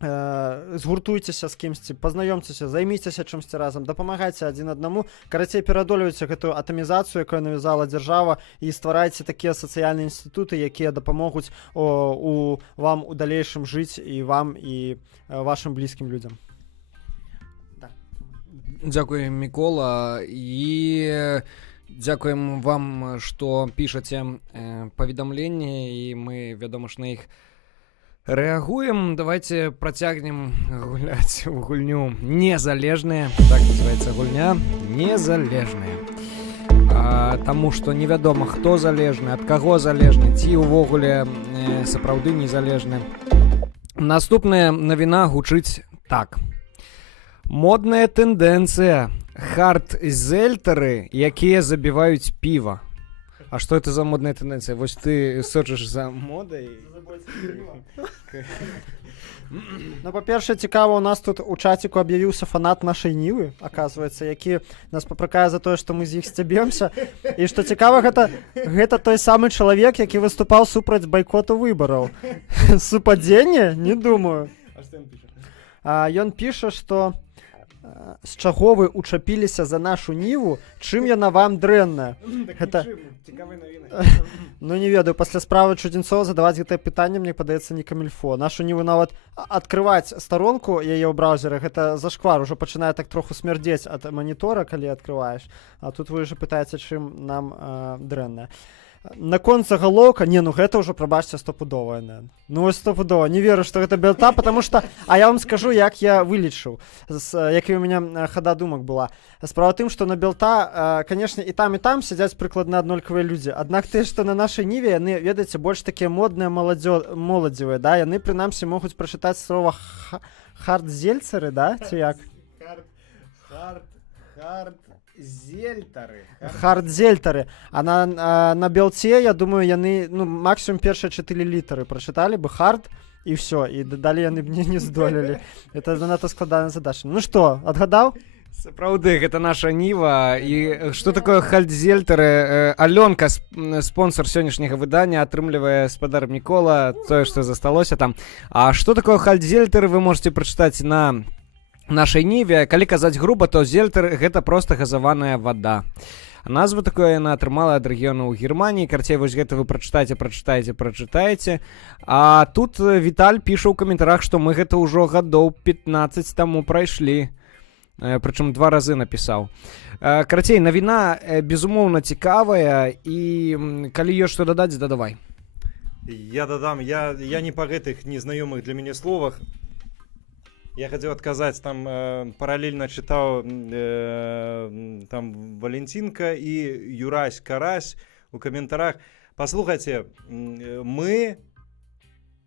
згуртуйцеся з кімсьці, пазнаёмцеся, займіцеся чымсьці разам, дапамагайце адзін аднаму, карацей, пераадольвайце гэтую атамізацыю, якую навязала дзяржава, і стварайце такія сацыяльныя інстытуты, якія дапамогуць вам у далейшым жыць, і вам, і вашым блізкім людзям. Дзякуй, Мікола, і дзякуем вам, што пішаце паведамленні, і мы, вядома ж, на іх реагуем. Давайте працягнем гуляць у гульню «Незалежныя». Так называется гульня «Незалежныя». Таму што невядома, хто залежны, ад каго залежны, ці ўвогуле сапраўды незалежны. Наступная навіна гучыць так. Модная тэндэнцыя. Хард-зельтары, якія забіваюць піва. А што это за модная тэндэнцыя? Вось ты сочыш за модай? Ну, па-першае, цікава, у нас тут у чаціку аб'явіўся фанат нашай Нівы, аказваецца, які нас папракае за тое, што мы з іх сцябемся. І што цікава, гэта той самы чалавек, які выступаў супраць байкоту выбараў. Супадзенне? Не думаю. А што ён піша? Ён піша, што з чаго вы учапіліся за нашу Ніву, чым яна вам дрэнная. Гэта цікавая навіна. Ну, не ведаю, пасля справы Чудзінцова задаваць гэтае пытанне, мне падаецца, не камільфо. Нашу Ніву нават адкрываць старонку яе ў браўзеры, гэта зашквар, ужо пачынае так троху смярдзець ад манітора, калі адкрываеш. А тут вы ўжо пытаеце, чым нам дрэнная. Наконт загалоўка, ну гэта ўжо, прабачце, стопудовая, наверное. Ну, стопудова, не веру, што гэта белта, потому что, а я вам скажу, як я вылічыў, які у меня хада думак была. Справа тым, што на белта, конечно, і там сядзяць прыкладна аднолькавыя людзі. Аднак тыя, што на нашай Ніве, яны, ведаеце, больш такія модныя, моладзевыя, да? Яны, прынамсі, могуць прачытаць слова хард-зельцары, да? Ці як? Хард-зельтары. А на белце, я думаю, яны, ну, максимум першыя 4 літары прачыталі бы хард, і все, і далей яны б не здолелі. Это занадта складаная задача. Ну што, адгадаў? Сапраўды, гэта наша Ніва. І што такое хард-зельтары? Алёнка, спонсор сённяшняга выдання, атрымлівае спадар Мікола тое, што засталося там. А што такое хард-зельтары, вы можете прачытаць на нашай Ніве. Калі казаць груба, то зельтер гэта проста газаваная вада. Назву такое яна атрымала ад рэгіёну ў Германіі. Карцей, вось гэта вы прачытаеце. А тут Віталь піша ў каментарах, што мы гэта ўжо гадоў 15 таму прайшлі. Прычым 2 разы напісаў. Карцей, навіна безумоўна цікавая, і калі ёсць што дадаць, дадавай. Я дадам, я не па гэтых незнаёмых для мяне словах. Я хотел отказать, там параллельно читал там Валентинка и Юрась Карась у комментариях. Послухайте, мы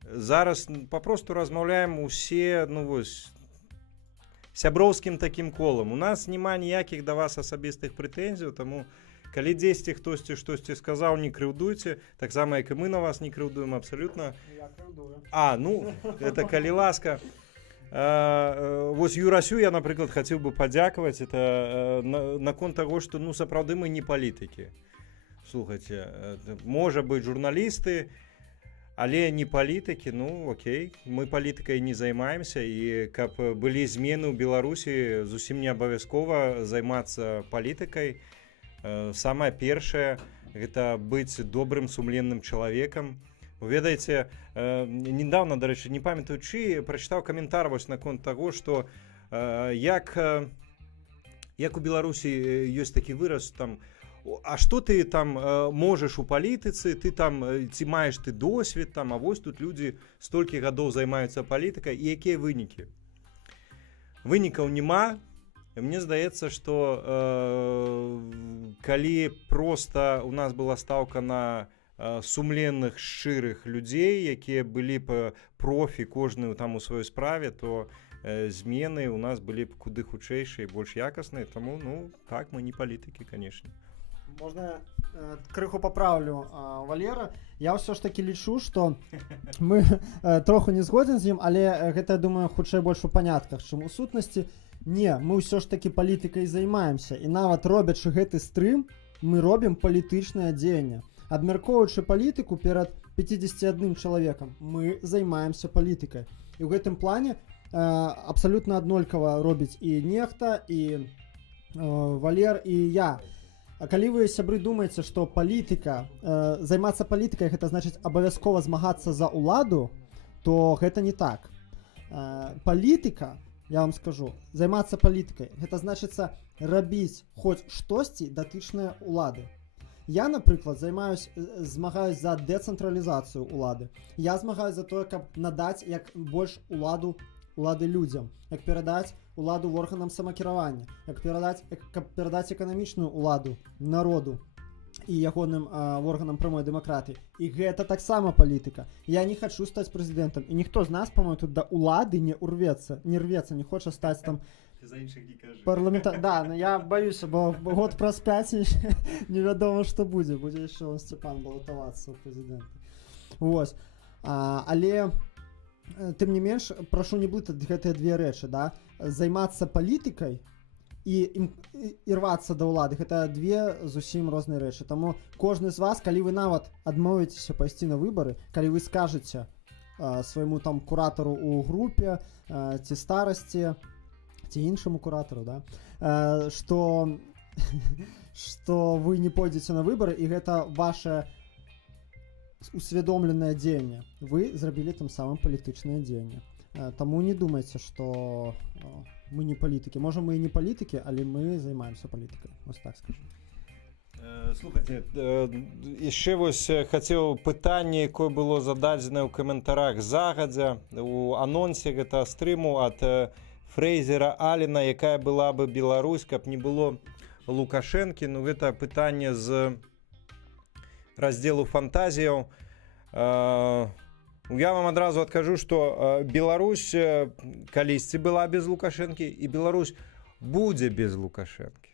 зараз попросту размаўляем усе, ну вось, сяброўскім таким колам. У нас нема ніякіх да вас асабістых прэтэнзій, таму калі дзесьці хтосьці штосьці сказаў, не крыўдуйце, таксама як і мы на вас не крыўдуем абсалютна. Я крыўдую. Ну, это калі ласка. Вось Юрасю я, напрыклад, хацеў бы падзякаваць это наконт таго, што ну сапраўды мы не палітыкі. Слухайце, можа быць журналісты, але не палітыкі, ну окей, мы палітыкай не займаемся, і каб былі змены ў Беларусі, зусім не абавязкова займацца палітыкай. Самае першае гэта быць добрым сумленным чалавекам. Ведаеце, недавно, дарэчы, не памятаю чый, прачытаў каментар вось наконт таго, што як у Беларусі ёсць такі выраз там: а што ты там можаш у палітыцы, ты там ці маеш ты досвед там, а вось тут людзі столькі гадоў займаюцца палітыкай, і якія вынікі? Вынікаў няма. Мне здаецца, што калі проста у нас была стаўка на сумленных, шчырых людзей, якія былі б профі кожны там у сваёй справе, то змены у нас былі б куды хутчэйшыя і больш якасныя. Таму, ну, так, мы не палітыкі, канешне. Можна крыху паправлю Валера. Я ўсё ж такі лічу, што мы троху не згодзін з ім, але гэта, я думаю, хутчэй больш у панятках, чым у сутнасці. Не, мы ўсё ж такі палітыкай займаемся. І нават робячы гэты стрым, мы робім палітычнае дзеянне. Абмяркоўваючы палітыку перад 51 чалавекам, мы займаемся палітыкай. І ў гэтым плане абсалютна аднолькава робіць і нехта, і Валер, і я. А калі вы, сябры, думаеце, што палітыка, займацца палітыкай, гэта значыць абавязкова змагацца за ўладу, то гэта не так. Палітыка, я вам скажу, займацца палітыкай, гэта значыцца рабіць хоць штосьці датычнае ўлады. Я, напрыклад, змагаюсь за дэцэнтралізацыю ўлады. Я змагаюсь за тое, каб надаць як больш улады людзям, як перадаць уладу органам самакіравання, каб перадаць эканамічную уладу народу і ягоным органам прамой дэмакратыі. І гэта таксама палітыка. Я не хачу стаць прэзідэнтам, і ніхто з нас, па-моему, тут да улады не рвецца, не хоча стаць там парламентар. Да, но я боюся, бо год праз 5 невядома, што будзе. Будзе яшчэ он Сцепан балатавацца ў прэзідэнты. Вось. Але тым не менш, прашу не блытаць гэтыя две рэчы, да? Займацца палітыкай і рвацца да ўлады, гэта две зусім розныя рэчы. Таму кожны з вас, калі вы нават адмовіцеся пайсці на выбары, калі вы скажаце свайму там куратару ў групе ці старасці, ці іншаму куратару, да, што вы не пойдзеце на выбары, і гэта ваше усвядомленае дзеянне. Вы зрабілі тым самым палітычнае дзеянне. Таму не думайце, што мы не палітыкі. Можа, мы і не палітыкі, але мы займаемся палітыкай. Вось так скажу. Слухайце, яшчэ вось хацеў пытанне, якое было зададзена ў каментарах загадзя у анонсе гэта стрыму ад Фрейзера Алена, якая была бы Беларусь, каб не было Лукашэнкі. Ну, гэта пытанне з раздзелу фантазіяў. Я вам адразу адкажу, што Беларусь калісьці была без Лукашэнкі, і Беларусь будзе без Лукашэнкі.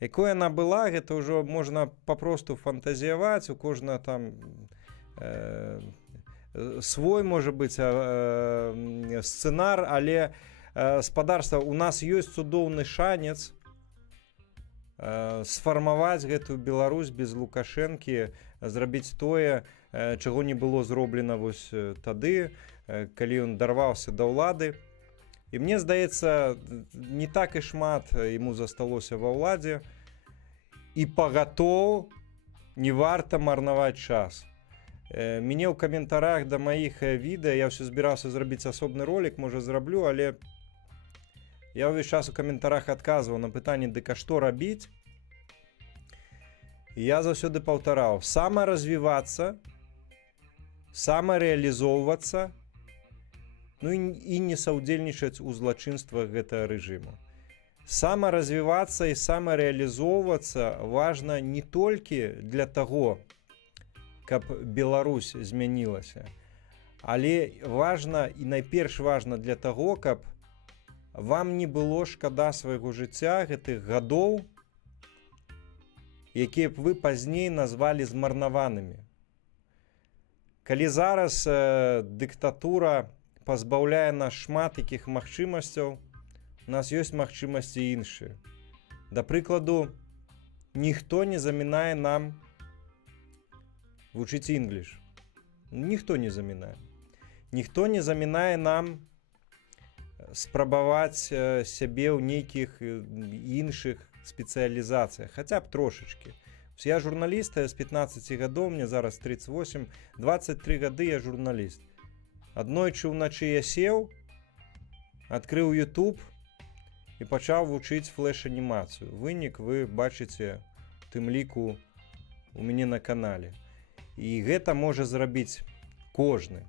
Якой яна была, гэта ўжо можна папросту фантазіяваць, у кожна там свой, можа быць, сцэнар, але спадарства, у нас ёсць цудоўны шанец сфармаваць гэтую Беларусь без Лукашэнкі, зрабіць тое, чаго не было зроблена вось тады, калі ён дарваўся да ўлады. І мне здаецца, не так і шмат яму засталося ва ўладзе, і пагатоў не варта марнаваць час. Мяне ў каментарах да маіх відэа, я ўсё збіраўся зрабіць асобны ролик, можа зраблю, але я ўвесь час у каментарах адказваў на пытанне, дык а што рабіць? І я заўсёды паўтараў: самаразвівацца, самарэалізоўвацца, ну і не саўдзельнічаць у злачынствах гэтага рэжыму. Самаразвівацца і самарэалізоўвацца важна не толькі для таго, каб Беларусь змянілася, але важна і найперш важна для таго, каб вам не было шкада свайго жыцця, гэтых гадоў, якія б вы пазней назвалі змарнаванымі. Калі зараз дыктатура пазбаўляе нас шмат якіх магчымасцяў. У нас ёсць магчымасці іншыя. Да прыкладу, ніхто не замінае нам вучыць інгліш. Ніхто не замінае. Ніхто не замінае нам спрабаваць сябе ў нейкіх іншых спецыялізацыях, хаця б трошачкі. Я журналіст, з 15 гадоў, мне зараз 38, 23 гады я журналіст. Аднойчы ўначы я сеў, адкрыў YouTube і пачаў вучыць флэш-анімацыю. Вынік вы бачыце у тым ліку у мяне на канале. І гэта можа зрабіць кожны.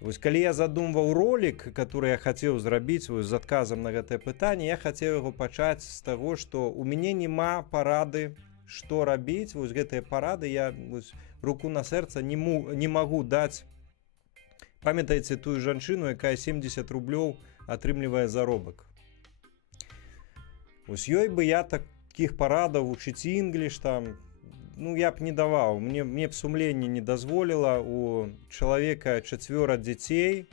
Вось калі я задумваў ролик, который я хацеў зрабіць з адказам на гэтае пытанне, я хацеў яго пачаць з таго, што у мяне няма парады, што рабіць. Вось гэтыя парады я руку на сэрца не магу даць. Памятаеце тую жанчыну, якая 70 рублёў атрымлівае заробак. Вось ёй бы я такіх парадаў вучыць інгліш там, я б не даваў. Мне б сумленне не дазволіла. У чалавека 4 дзяцей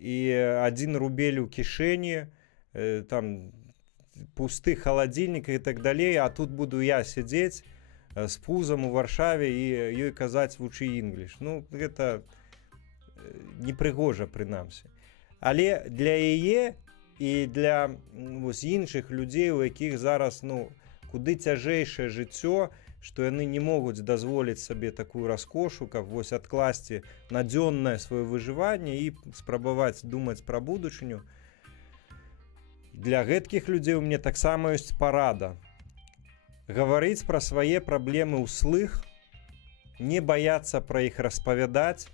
і 1 рубель у кішэні, там пусты халадзільнік і так далей, а тут буду я сядзець з пузам у Варшаве і ёй казаць вучы інгліш. Гэта непрыгожа прынамсі. Але для яе і для іншых людзей, у якіх зараз куды цяжэйшае жыццё, што яны не могуць дазволіць сабе такую раскошу, каб адкласці на дзённае сваё выжыванне і спрабаваць думаць пра будучыню. Для гэткіх людзей у мяне таксама ёсць парада. Гаварыць пра свае праблемы ўслых, не баяцца пра іх распавядаць,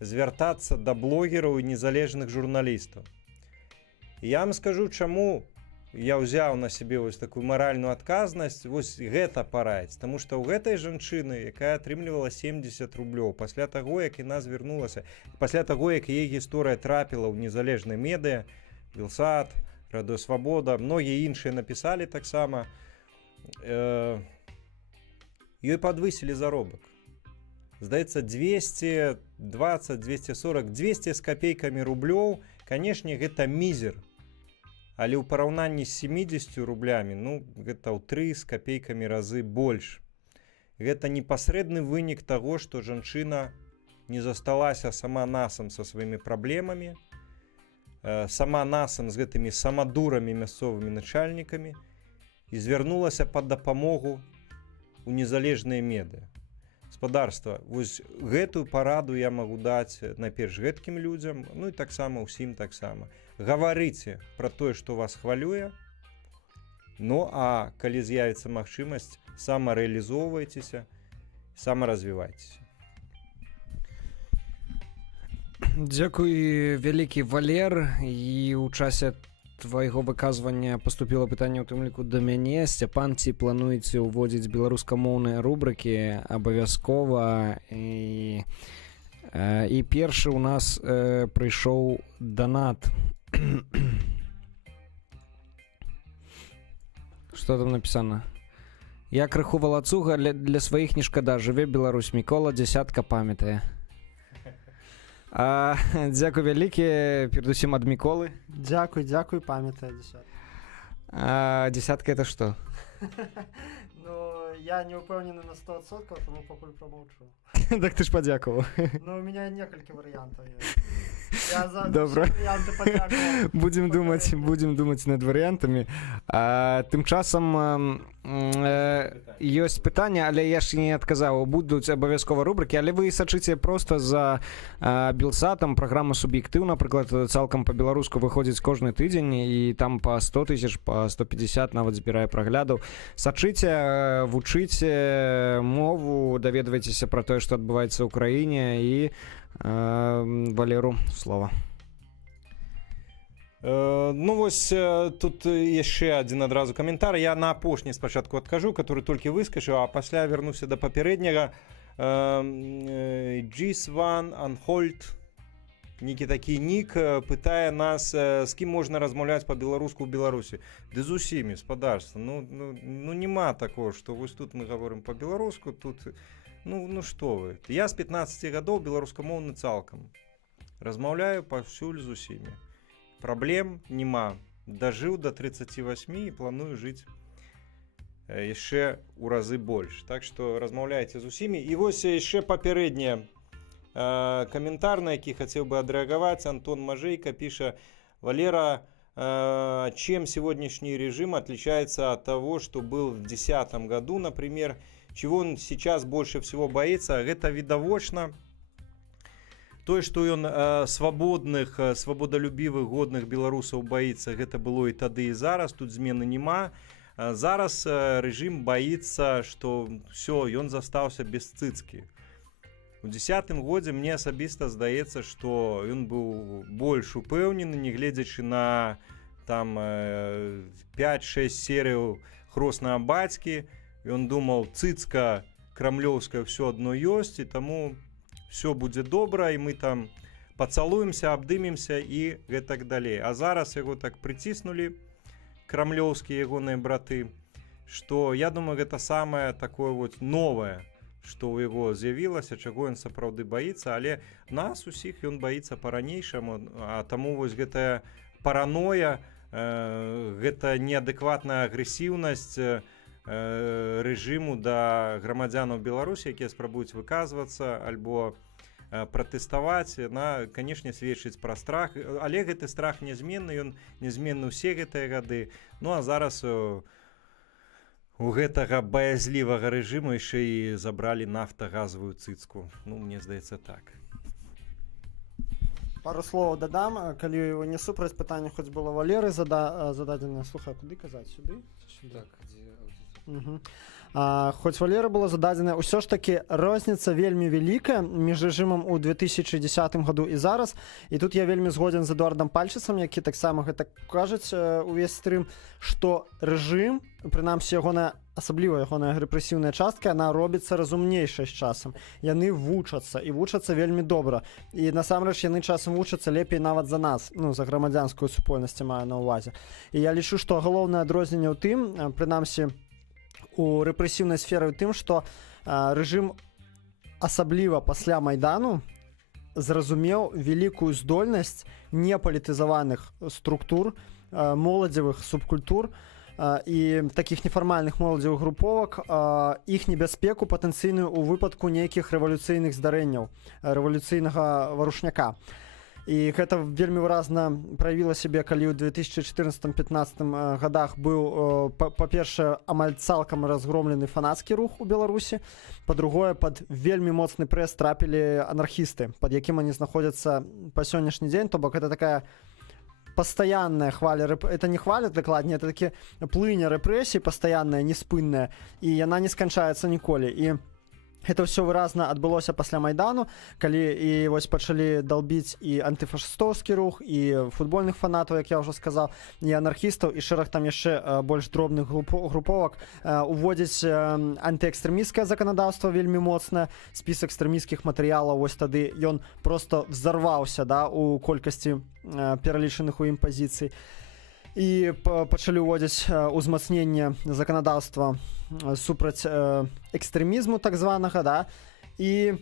звяртацца да блогераў і незалежных журналістаў. Я вам скажу, чаму я ўзяў на сябе такую маральную адказнасць гэта параіць. Таму што ў гэтай жанчыны, якая атрымлівала 70 рублёў, пасля таго, як яна звярнулася, пасля таго, як яе гісторыя трапіла ў незалежныя медыа, Белсат, Радыё Свабода, многія іншыя напісалі таксама, ёй падвысілі заробак. Здаецца, 220, 240, 200 з капейкамі рублёў, канешне, гэта мізер. Але ў параўнанні з 70 рублямі, гэта ў 3 з капейкамі разы больш. Гэта непасрэдны вынік таго, што жанчына не засталася сама насам са сваімі праблемамі, сама насам з гэтымі самадурамі мясцовымі начальнікамі і звярнулася па дапамогу ў незалежныя медыа. Гаспадарства, вось гэтую параду я магу даць найперш гэткім людзям, і таксама ўсім таксама. Гаварыце пра тое, што вас хвалюе, а калі з'явіцца магчымасць, самарэалізоўвайцеся, самаразвівайцеся. Дзякуй вялікі, Валер, і ў часе твайго выказвання паступіла пытанне ў тым ліку да мяне. Сцяпан, ці плануеце ўводзіць беларускамоўныя рубрыкі? Абавязкова. І першы ў нас прыйшоў данат. Што там напісана? Я крыху валацуга, для сваіх не шкада. Жыве Беларусь. Мікола, дзясятка памятае. Дзякуй вялікі, перадусім ад Міколы. Дзякуй, памятаю дзясятка. Дзясятка это што? Я не ўпэўнены на 100%, таму пакуль прамаўчу. Так ты ж падзякаваў. У мяне некалькі варыянтаў ёсць. Добра. Будзем думаць над варыянтамі. Тым часам ёсць пытанне, але я ж не адказаў. Будуць абавязкова рубрыкі, але вы сачыце проста за Белсатам. Праграма «Суб'ектыў», напрыклад, цалкам па-беларуску выходзіць кожны тыдзень, і там па 100 000, па 150 нават збірае праглядаў. Сачыце, вучыце мову, даведвайцеся пра тое, што адбываецца ў краіне, і Валеру слова. Тут яшчэ адзін адразу каментар. Я на апошні спачатку адкажу, который толькі выскачыў, а пасля вярнуся да папярэдняга. G1 Unhold, нейкі такі нік, пытае нас, з кім можна размаўляць па-беларуску ў Беларусі. Ды з усімі, гаспадарства. Нема такого, што вось тут мы гаворым па-беларуску, тут... што вы. Я з 15 гадоў беларускамоўны цалкам. размаўляю паўсюль з усімі. Праблем няма. Дажыў до 38 і планую жыць яшчэ ў разы больш. Так што размаўляйце з усімі. І вось яшчэ папярэдні каментар, на які хацеў бы адрэагаваць. Антон Мажейка піша: Валера, чем сегодняшний режим отличается от того, что был в 2010 году, например, чего он сейчас больше всего боится? Это відавочна. То, што ён свабодных, свабодалюбівых, годных беларусаў боится, гэта было і тады, і зараз, тут змены няма. Зараз рэжым боится, што все, ён застаўся без цыцкі. У 2010 годзе мне асабіста здаецца, што ён быў больш упэўнены, нягледзячы на там 5-6 серыяў хроснага бацькі. Ён думаў, цыцка крамлёўская ўсё адно ёсць, і таму все будзе добра, і мы там пацалуемся, абдымемся і гэтак далей. А зараз яго так прыціснулі, крамлёўскія ягоныя браты, што я думаю, гэта самае такое вот новае, што ў яго з'явілася, чаго ён сапраўды баіцца, але нас усіх ён баіцца па-ранейшаму, а таму вось гэтая параноя, гэта неадэкватная агрэсіўнасць рэжыму да грамадзянаў Беларусі, якія спрабуюць выказвацца альбо пратэставаць, яна, канешне, сведчыць пра страх, але гэты страх нязменны, ён нязменны ўсе гэтыя гады. Ну а зараз у гэтага баязлівага рэжыму яшчэ і забралі нафтагазавую цыцку. Ну, мне здаецца, так. Пару слоў дадам, калі не супраць пытання хоць было Валеры зададзена. Слухай, куды казаць? Сюды? Так, дзе... Хоць Валера было зададзена, ўсё ж такі розніца вельмі вялікая між рэжымам у 2010 году і зараз. І тут я вельмі згоден з Эдуардам Пальчыцам, які таксама гэта кажуць увесь стрым, што рэжым, прынамсі ягоная, асабліва ягоная рэпрэсіўная частка, яна робіцца разумнейшай з часам. Яны вучацца, і вучацца вельмі добра. І насамрэч яны часам вучацца лепей нават за нас, ну, за грамадзянскую супольнасць маю на ўвазе. І я лічу, што галоўнае адрозненне ў тым, прынамсі у рэпрэсіўнай сферы ў тым, што рэжым асабліва пасля Майдану зразумеў вялікую здольнасць непалітызаваных структур, моладзевых субкультур і такіх нефармальных моладзевых груповак, іх небяспеку патэнцыйную ў выпадку нейкіх рэвалюцыйных здарэнняў, рэвалюцыйнага варушняка. І гэта вельмі выразна праявіла сябе, калі ў 2014-15 годах быў, па-першае, амаль цалкам разгромлены фанацкі рух у Беларусі, па-другое, пад вельмі моцны прэс трапілі анархісты, пад якім они знаходзяцца па сённяшні дзень, то бок гэта такая пастаянная хваля, это не хваля дакладней, это такі плыня рэпрэсій пастаянная, неспынная, і яна не сканчаецца ніколі. І гэта ўсё выразна адбылося пасля Майдану, калі і вось пачалі далбіць і антыфашыстоўскі рух, і футбольных фанатаў, як я ўжо сказаў, і анархістаў, і шэраг там яшчэ больш дробных груповак, уводзіць антыэкстрэмісцкае заканадаўства вельмі моцнае, спіс экстрэмісцкіх матэрыялаў, вось тады ён проста взорваўся, да, у колькасці пералічаных у ім пазіцый. І пачалі ўводзіць узмацненне заканадаўства супраць экстрэмізму так званага, да, і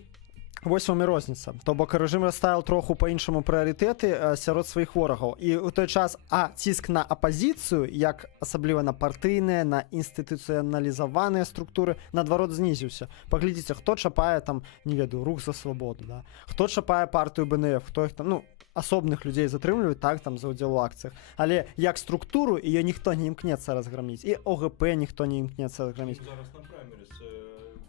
вось вам і розніца. То бок рэжым расставіў троху па-іншаму прыярытэты сярод сваіх ворагаў. І ў той час ціск на апазіцыю, як асабліва на партыйныя, на інстытуцыяналізаваныя структуры, наадварот знізіўся. Паглядзіце, хто чапае там, не ведаю, рух за свабоду, да? Хто чапае партыю БНФ, хто іх там, ну, асобных людзей затрымліваюць, так, там, за ўдзел у акцыях. Але як структуру, яе ніхто не імкнецца разграміць. І ОГП ніхто не імкнецца разграміць. Зараз на праймерис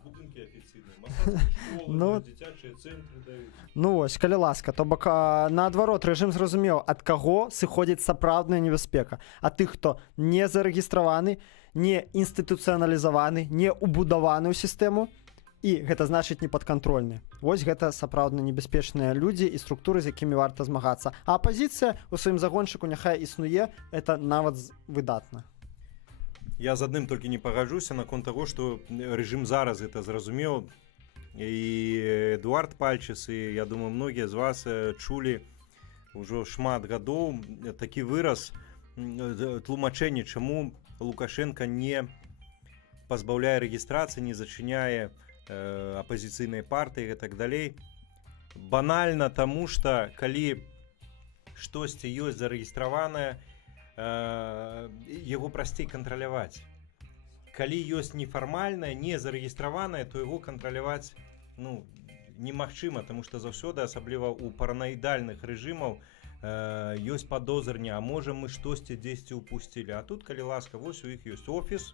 будынкі афіцыйныя, масажныя школы, дзіцячыя цэнтры даюць. Ну вось, калі ласка, то бок наадварот рэжым зразумеў, ад каго сыходзіць сапраўдная небяспека. А тых, хто не зарэгістраваны, не інстытуцыяналізаваны, не ўбудаваны ў сістэму, і гэта значыць непадкантрольны. Вось гэта сапраўдна небяспечныя людзі і структуры, з якімі варта змагацца. А апазіцыя ў сваім загончыку няхай існуе, это нават выдатна. Я з адным толькі не пагаджуся наконт таго, што рэжым зараз гэта зразумеў. І Эдуард Пальчыс, і я думаю, многія з вас чулі ўжо шмат гадоў такі выраз, тлумачэнне, чаму Лукашенко не пазбаўляе рэгістрацыі, не зачыняе апазіцыйнай партыі і так далей. банальна, таму што калі штосьці ёсць зарэгістраванае, яго прасцей кантраляваць. Калі ёсць нефармальнае, не зарэгістраванае, то яго кантраляваць немагчыма, таму што заўсёды, асабліва ў параноідальных рэжымаў, ёсць падозрні, а можа мы штосьці дзесьці ўпусцілі. А тут, калі ласка, вось у іх ёсць офіс,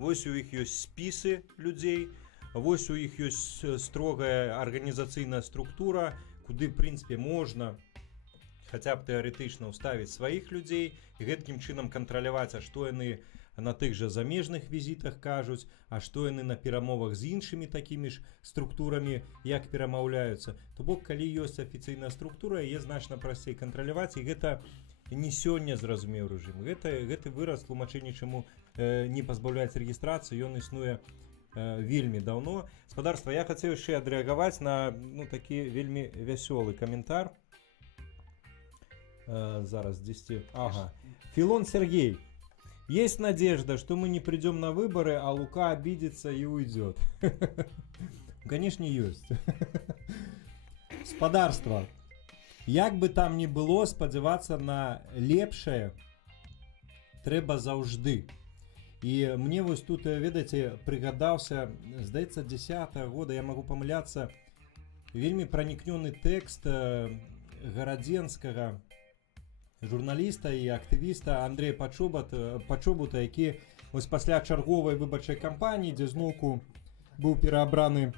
вось у іх ёсць спісы людзей, вось у іх ёсць строгая арганізацыйная структура, куды, в прынцыпе, можна хаця б тэарэтычна ўставіць сваіх людзей і гэткім чынам кантраляваць, а што яны на тых жа замежных візітах кажуць, а што яны на перамовах з іншымі такімі ж структурамі, як перамаўляюцца. То бок, калі ёсць афіцыйная структура, яе значна прасцей кантраляваць, і гэта не сёння зразумеў рэжым. Гэты выраз тлумачэння, чаму не пазбаўляць рэгістрацыю, ён існуе вельмі даўно. Спадарства, я хацеў яшчэ адрэагаваць на такі вельмі вясёлы каментар. Зараз 10. Ага. Филон Сергей. Есть надежда, что мы не придем на выборы, а Лука обидится и уйдет. Конечно, есть. Спадарство. Як бы там ни было, спадзявацца на лепшае трэба заўжды. І мне вось тут, ведаеце, прыгадаўся, здаецца, 10-го года, я могу памыляцца, вельмі пранікнёны тэкст гарадзенскага журналіста і актывіста Андрэя Пачобута, які вось пасля чарговай выбарчай кампаніі, дзе зноўку быў пераабраў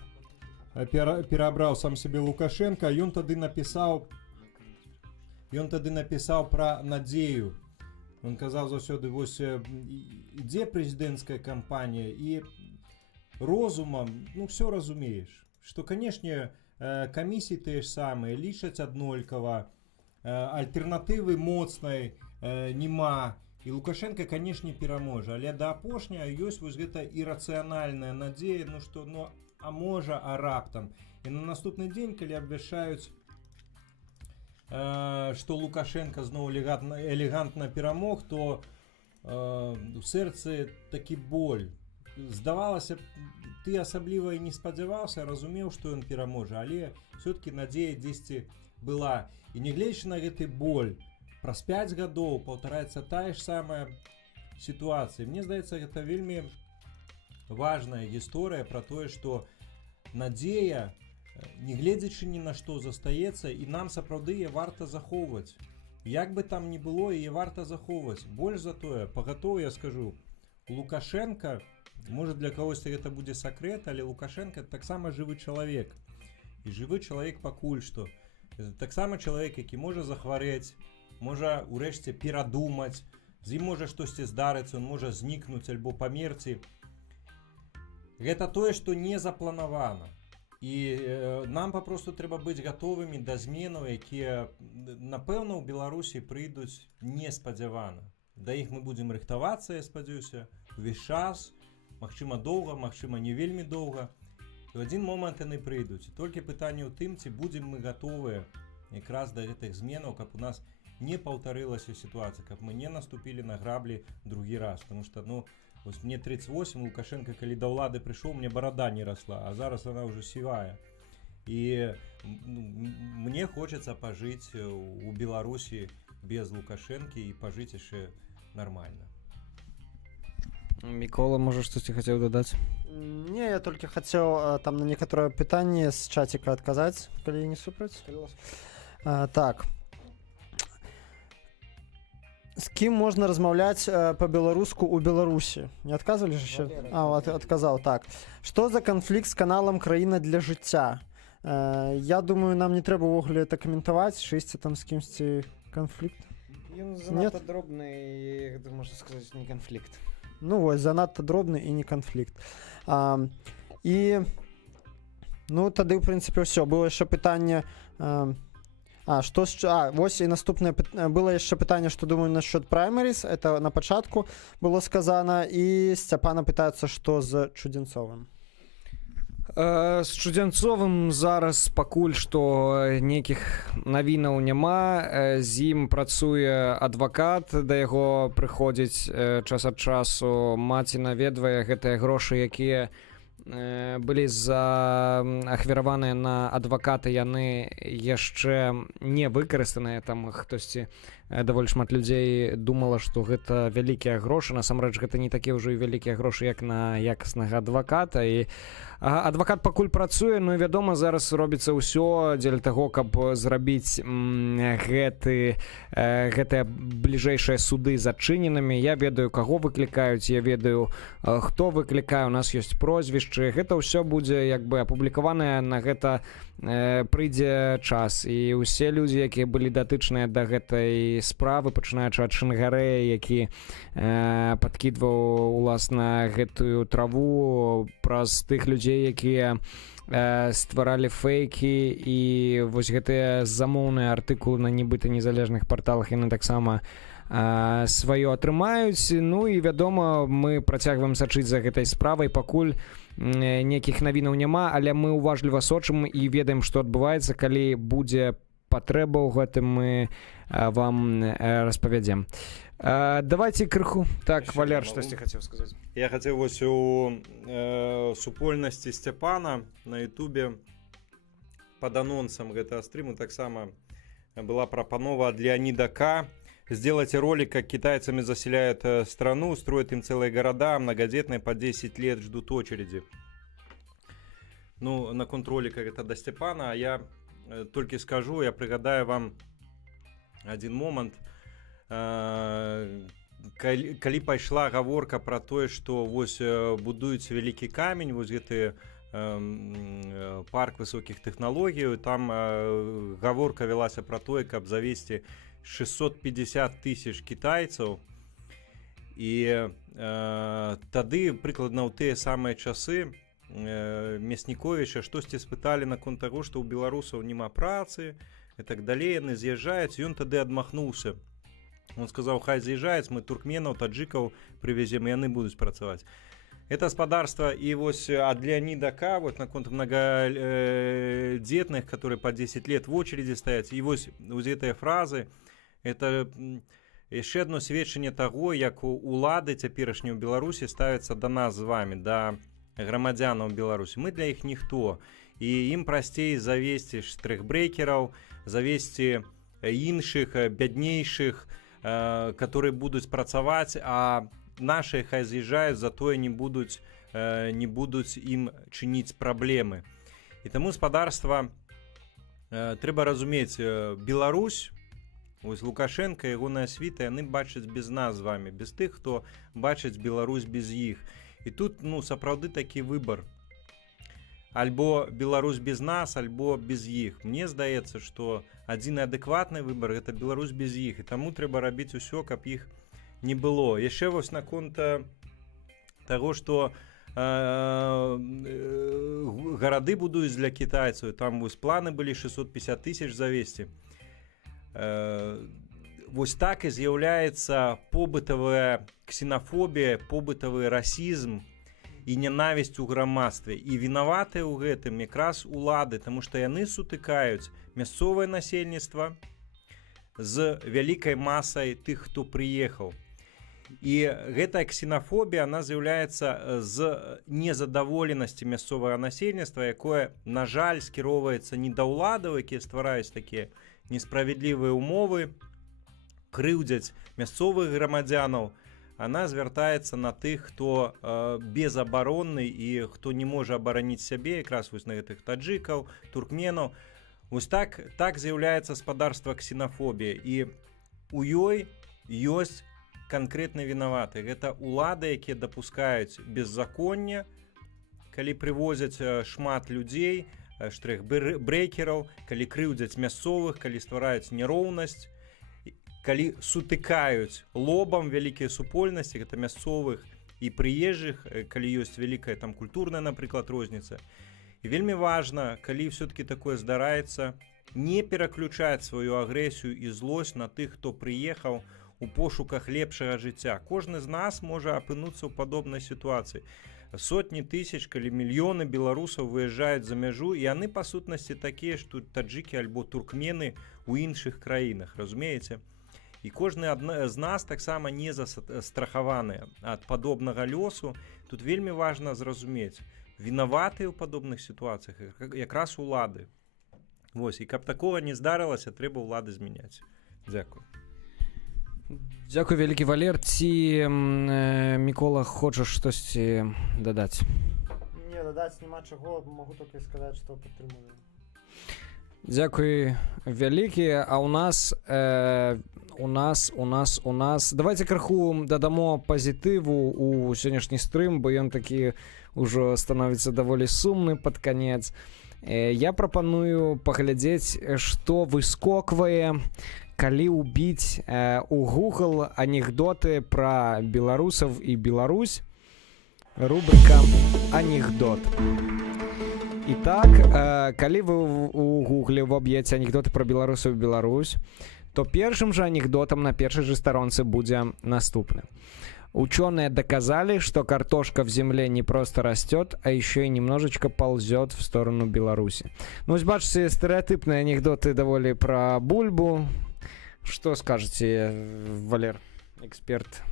сам сябе Лукашенко, ён тады напісаў пра надзею. Ён казаў заўсёды, вось ідзе прэзідэнцкая кампанія і розумам, ўсё разумееш, што, канешне, камісіі тыя ж самыя лічаць аднолькава, альтэрнатывы моцнай няма, і Лукашенко, канешне, пераможа, але да апошняга ёсць вось гэта ірацыянальная надзея, а можа, а раптам. І на наступны дзень, калі абвяшчаюць, што Лукашенко зноў элегантна перамог, то у сэрцы такі боль. Здавалася, ты асабліва і не спадзяваўся, разумеў, што ён пераможа, але все-таки надзея дзесьці была. І нягледзячы на гэты боль, праз 5 гадоў паўтараецца тая ж самая сітуацыя. Мне здаецца, гэта вельмі важная гісторыя пра тое, што надзея, нягледзячы ні на што, застаецца, і нам сапраўды яе варта захоўваць. Як бы там ні было, яе варта захоўваць. Больш за тое, пагатоў я скажу, Лукашенко, можа для кагосьці гэта будзе сакрэт, але Лукашенко таксама жывы чалавек. І жывы чалавек пакуль што. Таксама чалавек, які можа захварэць, можа ўрэшце перадумаць, з ім можа штосьці здарыцца, он можа знікнуць альбо памерці. Гэта тое, што не запланавана. І нам папросту трэба быць гатовымі да зменаў, якія, напэўна, у Беларусі прыйдуць неспадзявана. Да іх мы будзем рыхтавацца, я спадзяюся, увесь час, магчыма доўга, магчыма не вельмі доўга. І ў адзін момант яны прыйдуць. Толькі пытанне ў тым, ці будзем мы гатовыя якраз да гэтых зменаў, каб у нас не паўтарылася сітуацыя, каб мы не наступілі на граблі другі раз. Таму што, вось мне 38, Лукашенко, калі да ўлады прыйшоў, мне барада не расла, а зараз она ўжо сівая. І мне хочацца пажыць у Беларусі без Лукашэнкі і пажыць яшчэ нармальна. Мікола, можа, штосьці хацеў дадаць? Не, я толькі хацеў там на некаторае пытанне з чаціка адказаць, калі не супраць. Так. З кім можна размаўляць па-беларуску ў Беларусі? Не адказвалі ж яшчэ? Адказаў, так. Што за канфлікт з каналам «Краіна для жыцця»? Я думаю, нам не трэба ўвогуле это каментаваць, шысці там з кімсьці канфлікт. Ён занадта дробны, і, можна сказаць, не канфлікт. Вось, занадта дробны і не канфлікт. І, тады, ў прынцыпе, ўсё. Было яшчэ пытанне... Вось і наступнае было яшчэ пытанне, што думаю насчёт праймерис. Это на пачатку было сказана. І Сцяпана пытаецца, што з Чудзенцовым. З Чудзенцовым зараз пакуль што нейкіх навінаў няма. З ім працуе адвакат, да яго прыходзіць час ад часу, маці наведвае гэтыя грошы, якія былі заахвяраваныя на адвакаты, яны яшчэ не выкарыстаныя. Там хтосьці, даволі шмат людзей думала, што гэта вялікія грошы. Насамрэч, гэта не такія ўжо і вялікія грошы, як на якаснага адваката. І адвакат пакуль працуе, ну і вядома, зараз робіцца ўсё дзеля таго, каб зрабіць гэтыя бліжэйшыя суды зачыненымі. Я ведаю, каго выклікаюць, я ведаю, хто выклікае, у нас ёсць прозвішчы. Гэта ўсё будзе як бы апублікаванае, на гэта прыйдзе час. І ўсе людзі, якія былі датычныя да гэтай справы, пачынаючы ад Шангарэя, які падкідваў уласна гэтую траву, праз тых людзей, якія стваралі фейкі, і вось гэтыя замоўныя артыкулы на нібыта незалежных парталах яны таксама сваё атрымаюць. Ну і вядома, мы працягваем сачыць за гэтай справай, пакуль нейкіх навінаў няма, але мы уважліва сочым і ведаем, што адбываецца. Калі будзе патрэба ў гэтым, мы вам распавядзем. Давайте крыху. Так, Валер, штосьці хацеў сказаць. Я хацеў вось у супольнасці Сцяпана на Ютубе пад анонсам гэтага стрыму таксама была прапанова ад Леонида К. Сделайте ролик, как китайцами заселяют страну, строят им целые города, многодетные по 10 лет ждут очереди. Ну, на контролика это до Степана, а я только скажу, я пригадаю вам один момент, калі пайшла гаворка про тое, што вось будуецца вялікі камень, вось гэты парк высокіх тэхналогій, там гаворка вялася про тое, каб завесці 650 тысяч китайцаў. І тады прыкладна ў тыя самыя часы Мясніковіча штосьці спыталі наконт таго, што ў беларусаў няма працы і так далей, яны з'язджаюць, ён тады адмахнуўся. Он сказаў, хай з'язджаюць, мы туркменаў, таджикаў прывезем, і яны будуць працаваць. Это господарство. И вот от Леонида К. Вот на конт многодетных, которые по 10 лет в очереди стоят. И вот этой фразы, это яшчэ одно сведчанне таго, як улады цяперашнія ў Беларусі ставяцца да нас з вами, да грамадзянаў Беларусі. Мы для іх ніхто. І ім прасцей завесці штрых-брейкераў, завесці іншых, бяднейшых, которые будуць працаваць, а наши хай з'язджаюць, затое не будуць ім чыніць праблемы. І таму спадарства трэба разумець, Беларусь, ось Лукашенко, ягоная світа, яны бачаць без нас з вами, без тых, хто бачыць Беларусь без іх. І тут, ну, сапраўды такі выбар. Альбо Беларусь без нас, альбо без іх. Мне здаецца, што адзіны адэкватны выбар — гэта Беларусь без іх. І таму трэба рабіць усё, каб іх не было. Яшчэ вось наконт таго, што гарады будуюць для кітайцаў, там вось планы былі 650 тысяч завесці. Вось так і з'яўляецца побытавая ксенафобія, побытавы расізм і нянавісць у грамадстве. І вінаватыя ў гэтым якраз улады, таму што яны сутыкаюць мясцовае насельніцтва з вялікай масай тых, хто прыехаў. І гэтая ксенафобія, она з'яўляецца з незадаволенасці мясцовага насельніцтва, якое, на жаль, скіроўваецца не да ўладаў, якія ствараюць такія несправядлівыя умовы, крыўдзяць мясцовых грамадзянаў. Она звяртаецца на тых, хто безабаронны і хто не можа абараніць сябе, якраз вось на гэтых таджыкаў, туркменаў. Вось так з'яўляецца спадарства ксенафобія. І у ёй ёсць канкрэтна вінаваты. Гэта улады, якія дапускаюць беззаконне, калі прывозяць шмат людзей, штрых-брейкераў, калі крыўдзяць мясцовых, калі ствараюць няроўнасць, калі сутыкаюць лобам вялікія супольнасці, гэта мясцовых і прыезжых, калі ёсць вялікая там культурная, напрыклад, розніца. І вельмі важна, калі ўсё-такі такое здараецца, не пераключаць сваю агрэсію і злосць на тых, хто прыехаў у пошуках лепшага жыцця. Кожны з нас можа апынуцца ў падобнай сітуацыі. Сотні тысяч, калі мільёны беларусаў выязджаюць за мяжу, і яны па сутнасці такія, што таджыкі альбо туркмены ў іншых краінах, разумееце? і кожны з нас таксама не застрахаваны ад падобнага лёсу. Тут вельмі важна зразумець, вінаватыя ў падобных сітуацыях якраз улады. Вось, і каб такога не здарылася, трэба ўлады змяняць. Дзякуй. Дзякуй вялікі, Валер. Ці Мікола хочаш штосьці дадаць? Не, дадаць няма чаго, магу толькі сказаць, што падтрымую. Дзякуй вялікі. А у нас давайте крыху дадамо пазітыву у сённяшні стрым, бо ён такі ўжо становіцца даволі сумны пад канец. Я прапаную паглядзець, што выскоквае, калі ўбіць у Google анекдоты пра беларусаў і Беларусь. Рубрика «Анекдот». Итак, калі вы у Google воб'еце анекдоты пра беларусаў і Беларусь, то першым жа анекдотам на першай жа старонцы будзе наступны. Ученые доказали, что картошка в земле не просто растет, а еще и немножечко ползет в сторону Беларуси. Ну, бачите, стереотипные анекдоты довольно про бульбу. Что скажете, Валер, эксперт?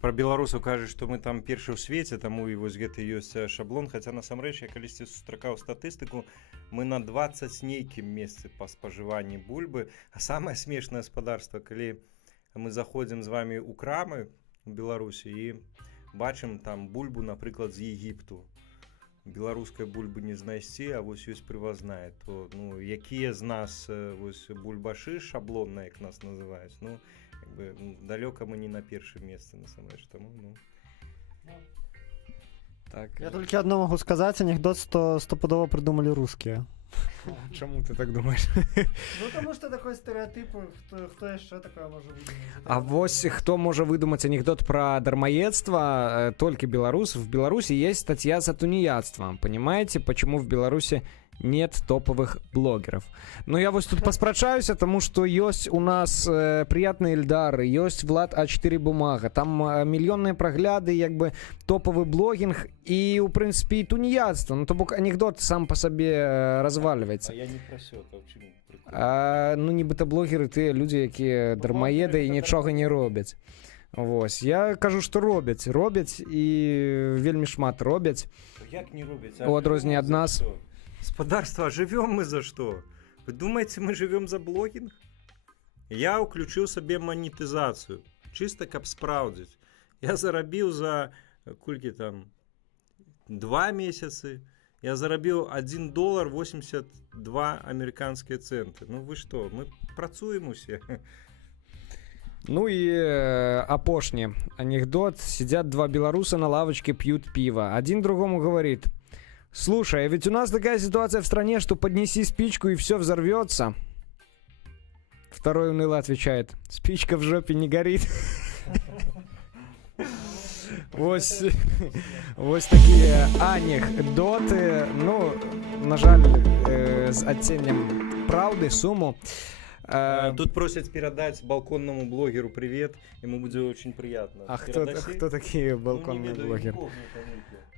Про беларусаў кажуць, што мы там першы ў свеце, таму і вось гэты ёсць шаблон, хаця насамрэч я калісьці сустракаў статыстыку, мы на 20 нейкім месцы па спажыванні бульбы. А самае смешнае гаспадарства, калі мы заходзім з вами ў крамы у Беларусі і бачым там бульбу, напрыклад, з Егіпту. Беларускай бульбы не знайсці, а вось ёсць прывазная, то ну, якія з нас вось бульбашы шаблонныя, як нас называюць, ну, далёка мы не на першым месцы насамрэч, таму ну. Так. Я толькі адно магу сказаць, анекдот стопудова прыдумалі рускія. Чаму ты так думаешь? Ну, тому что такой стереотип, хто яшчэ такое можа выдумаць. А вось хто можа выдумаць анекдот пра дармаедства, толькі беларус. В Беларуси есть статья за тунеядство. Понимаете, почему в Беларуси нет топовых блогеров? Ну, я вот тут поспрачаюсь, потому что есть у нас приятные Эльдары, есть Влад А4 Бумага, там миллионные прогляды, как бы топовый блогинг и, в принципе, и тунеядство. Ну, то бок анекдот сам по себе разваливается. А я не просёт, а в чым прикол? Ну, нібыта блогеры, ты люди, які дармаеды і нічога не робяць. Вось, я кажу, што робяць і вельмі шмат робяць. Як не робяць? У адрозненне ад нас. Господарство, а живем мы за что? Вы думаете, мы живем за блогинг? Я уключил себе монетизацию, чисто каб спраўдзіць. Я зарабіў за, колькі там, 2 месяцы, я зарабіў $1.82 американские центы. Ну вы что, мы працуем усе. Ну и апошні анекдот. Сидят два белоруса на лавочке, пьют пиво. Один другому говорит: слушай, а ведь у нас такая ситуация в стране, что поднеси спичку и все взорвется. Второй уныло отвечает: спичка в жопе не горит. Вось такие анекдоты. Ну, на жаль, з адценнем праўды, суму. Тут просят передать балконному блогеру привет, ему будет очень приятно. А кто такие балконные блогеры?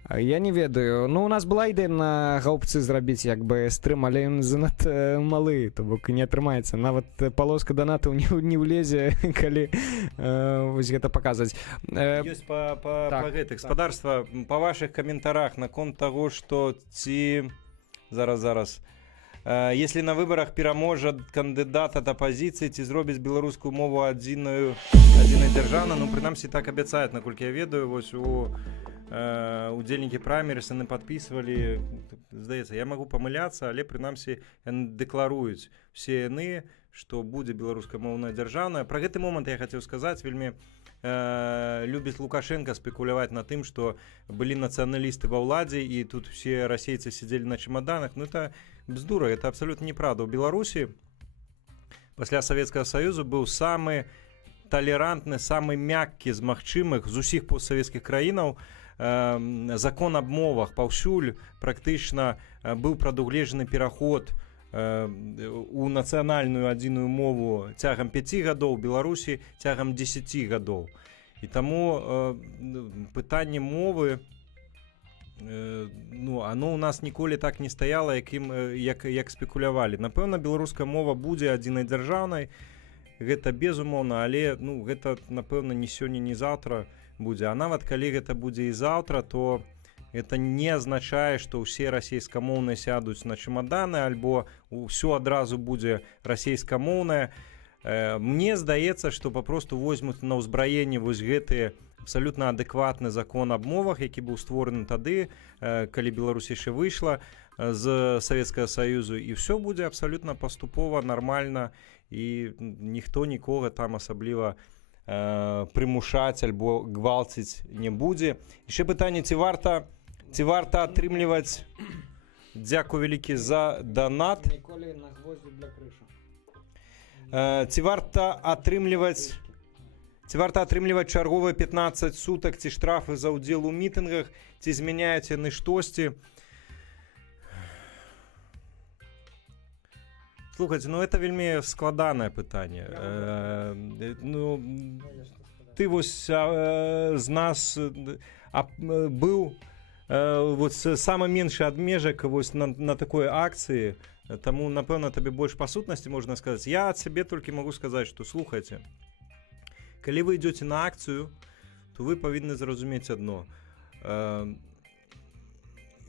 Я не ведаю. Ну, у нас была ідэя на гаубцы зрабіць як бы стрым, але ён занадта малы, то бок не атрымаецца. Нават полоска донатаў не ўлезе, калі вось гэта паказваць. Ёсць па гэтых гаспадарства, па вашых каментарах наконт таго, што ці зараз если на выборах пераможа кандыдат ад апозіцыі, ці зробіць беларускую мову адзінай дзяржаўнай, ну прынамсі так абяцаюць, наколькі я ведаю, вось у удзельнікі праймерыс яны падпісвалі, здаецца, я магу памыляцца, але прынамсі яны дэкларуюць усе яны, што будзе беларускамоўная дзяржаўная. Пра гэты момант я хацеў сказаць, вельмі любіць Лукашенко спекуляваць на тым, што былі нацыяналісты ва ўладзе і тут усе расейцы сидзелі на чемоданах. Ну это бздура, это абсолютно неправда. У Беларусі пасля Савецкага Саюзу быў самы талерантны, самы мяккі з магчымых з усіх постсавецкіх краінаў закон аб мовах. Паўсюль практычна быў прадугледжаны пераход у нацыянальную адзіную мову цягам 5 гадоў, Беларусі цягам 10 гадоў. І таму пытанне мовы, ну, оно у нас ніколі так не стаяла, як спекулявалі. Напэўна, беларуская мова будзе адзінай дзяржаўнай. гэта безумоўна, але ну гэта напэўна не сёння, не заўтра будзе. А нават калі гэта будзе і заўтра, то это не азначае, што ўсе расейскамоўныя сядуць на чемаданы альбо ўсё адразу будзе расейскамоўнае. Мне здаецца, што папросту возьмуць на ўзбраенне вось гэты абсалютна адэкватны закон аб мовах, які быў створаны тады, калі Беларусь яшчэ выйшла з Савецкага Саюзу, і ўсё будзе абсалютна паступова, нармальна, і ніхто нікога там асабліва прымушаць альбо гвалціць не будзе. Яшчэ пытанне, ці варта атрымліваць, дзякуй вялікі за данат, Ніколі на гвоздзі для крыша. ці варта атрымліваць чарговыя 15 сутак ці штрафы за ўдзел у мітынгах, ці змяняюць яны штосьці? Слухайце, ну это вельмі складанае пытанне. Ну, ты вось з нас быў вот самы меншы адмежак вось на такой акцыі, таму, напэўна, табе больш па сутнасці можна сказаць. Я ад сябе толькі магу сказаць, што слухайце, калі вы ідзёце на акцыю, то вы павінны зразумець адно.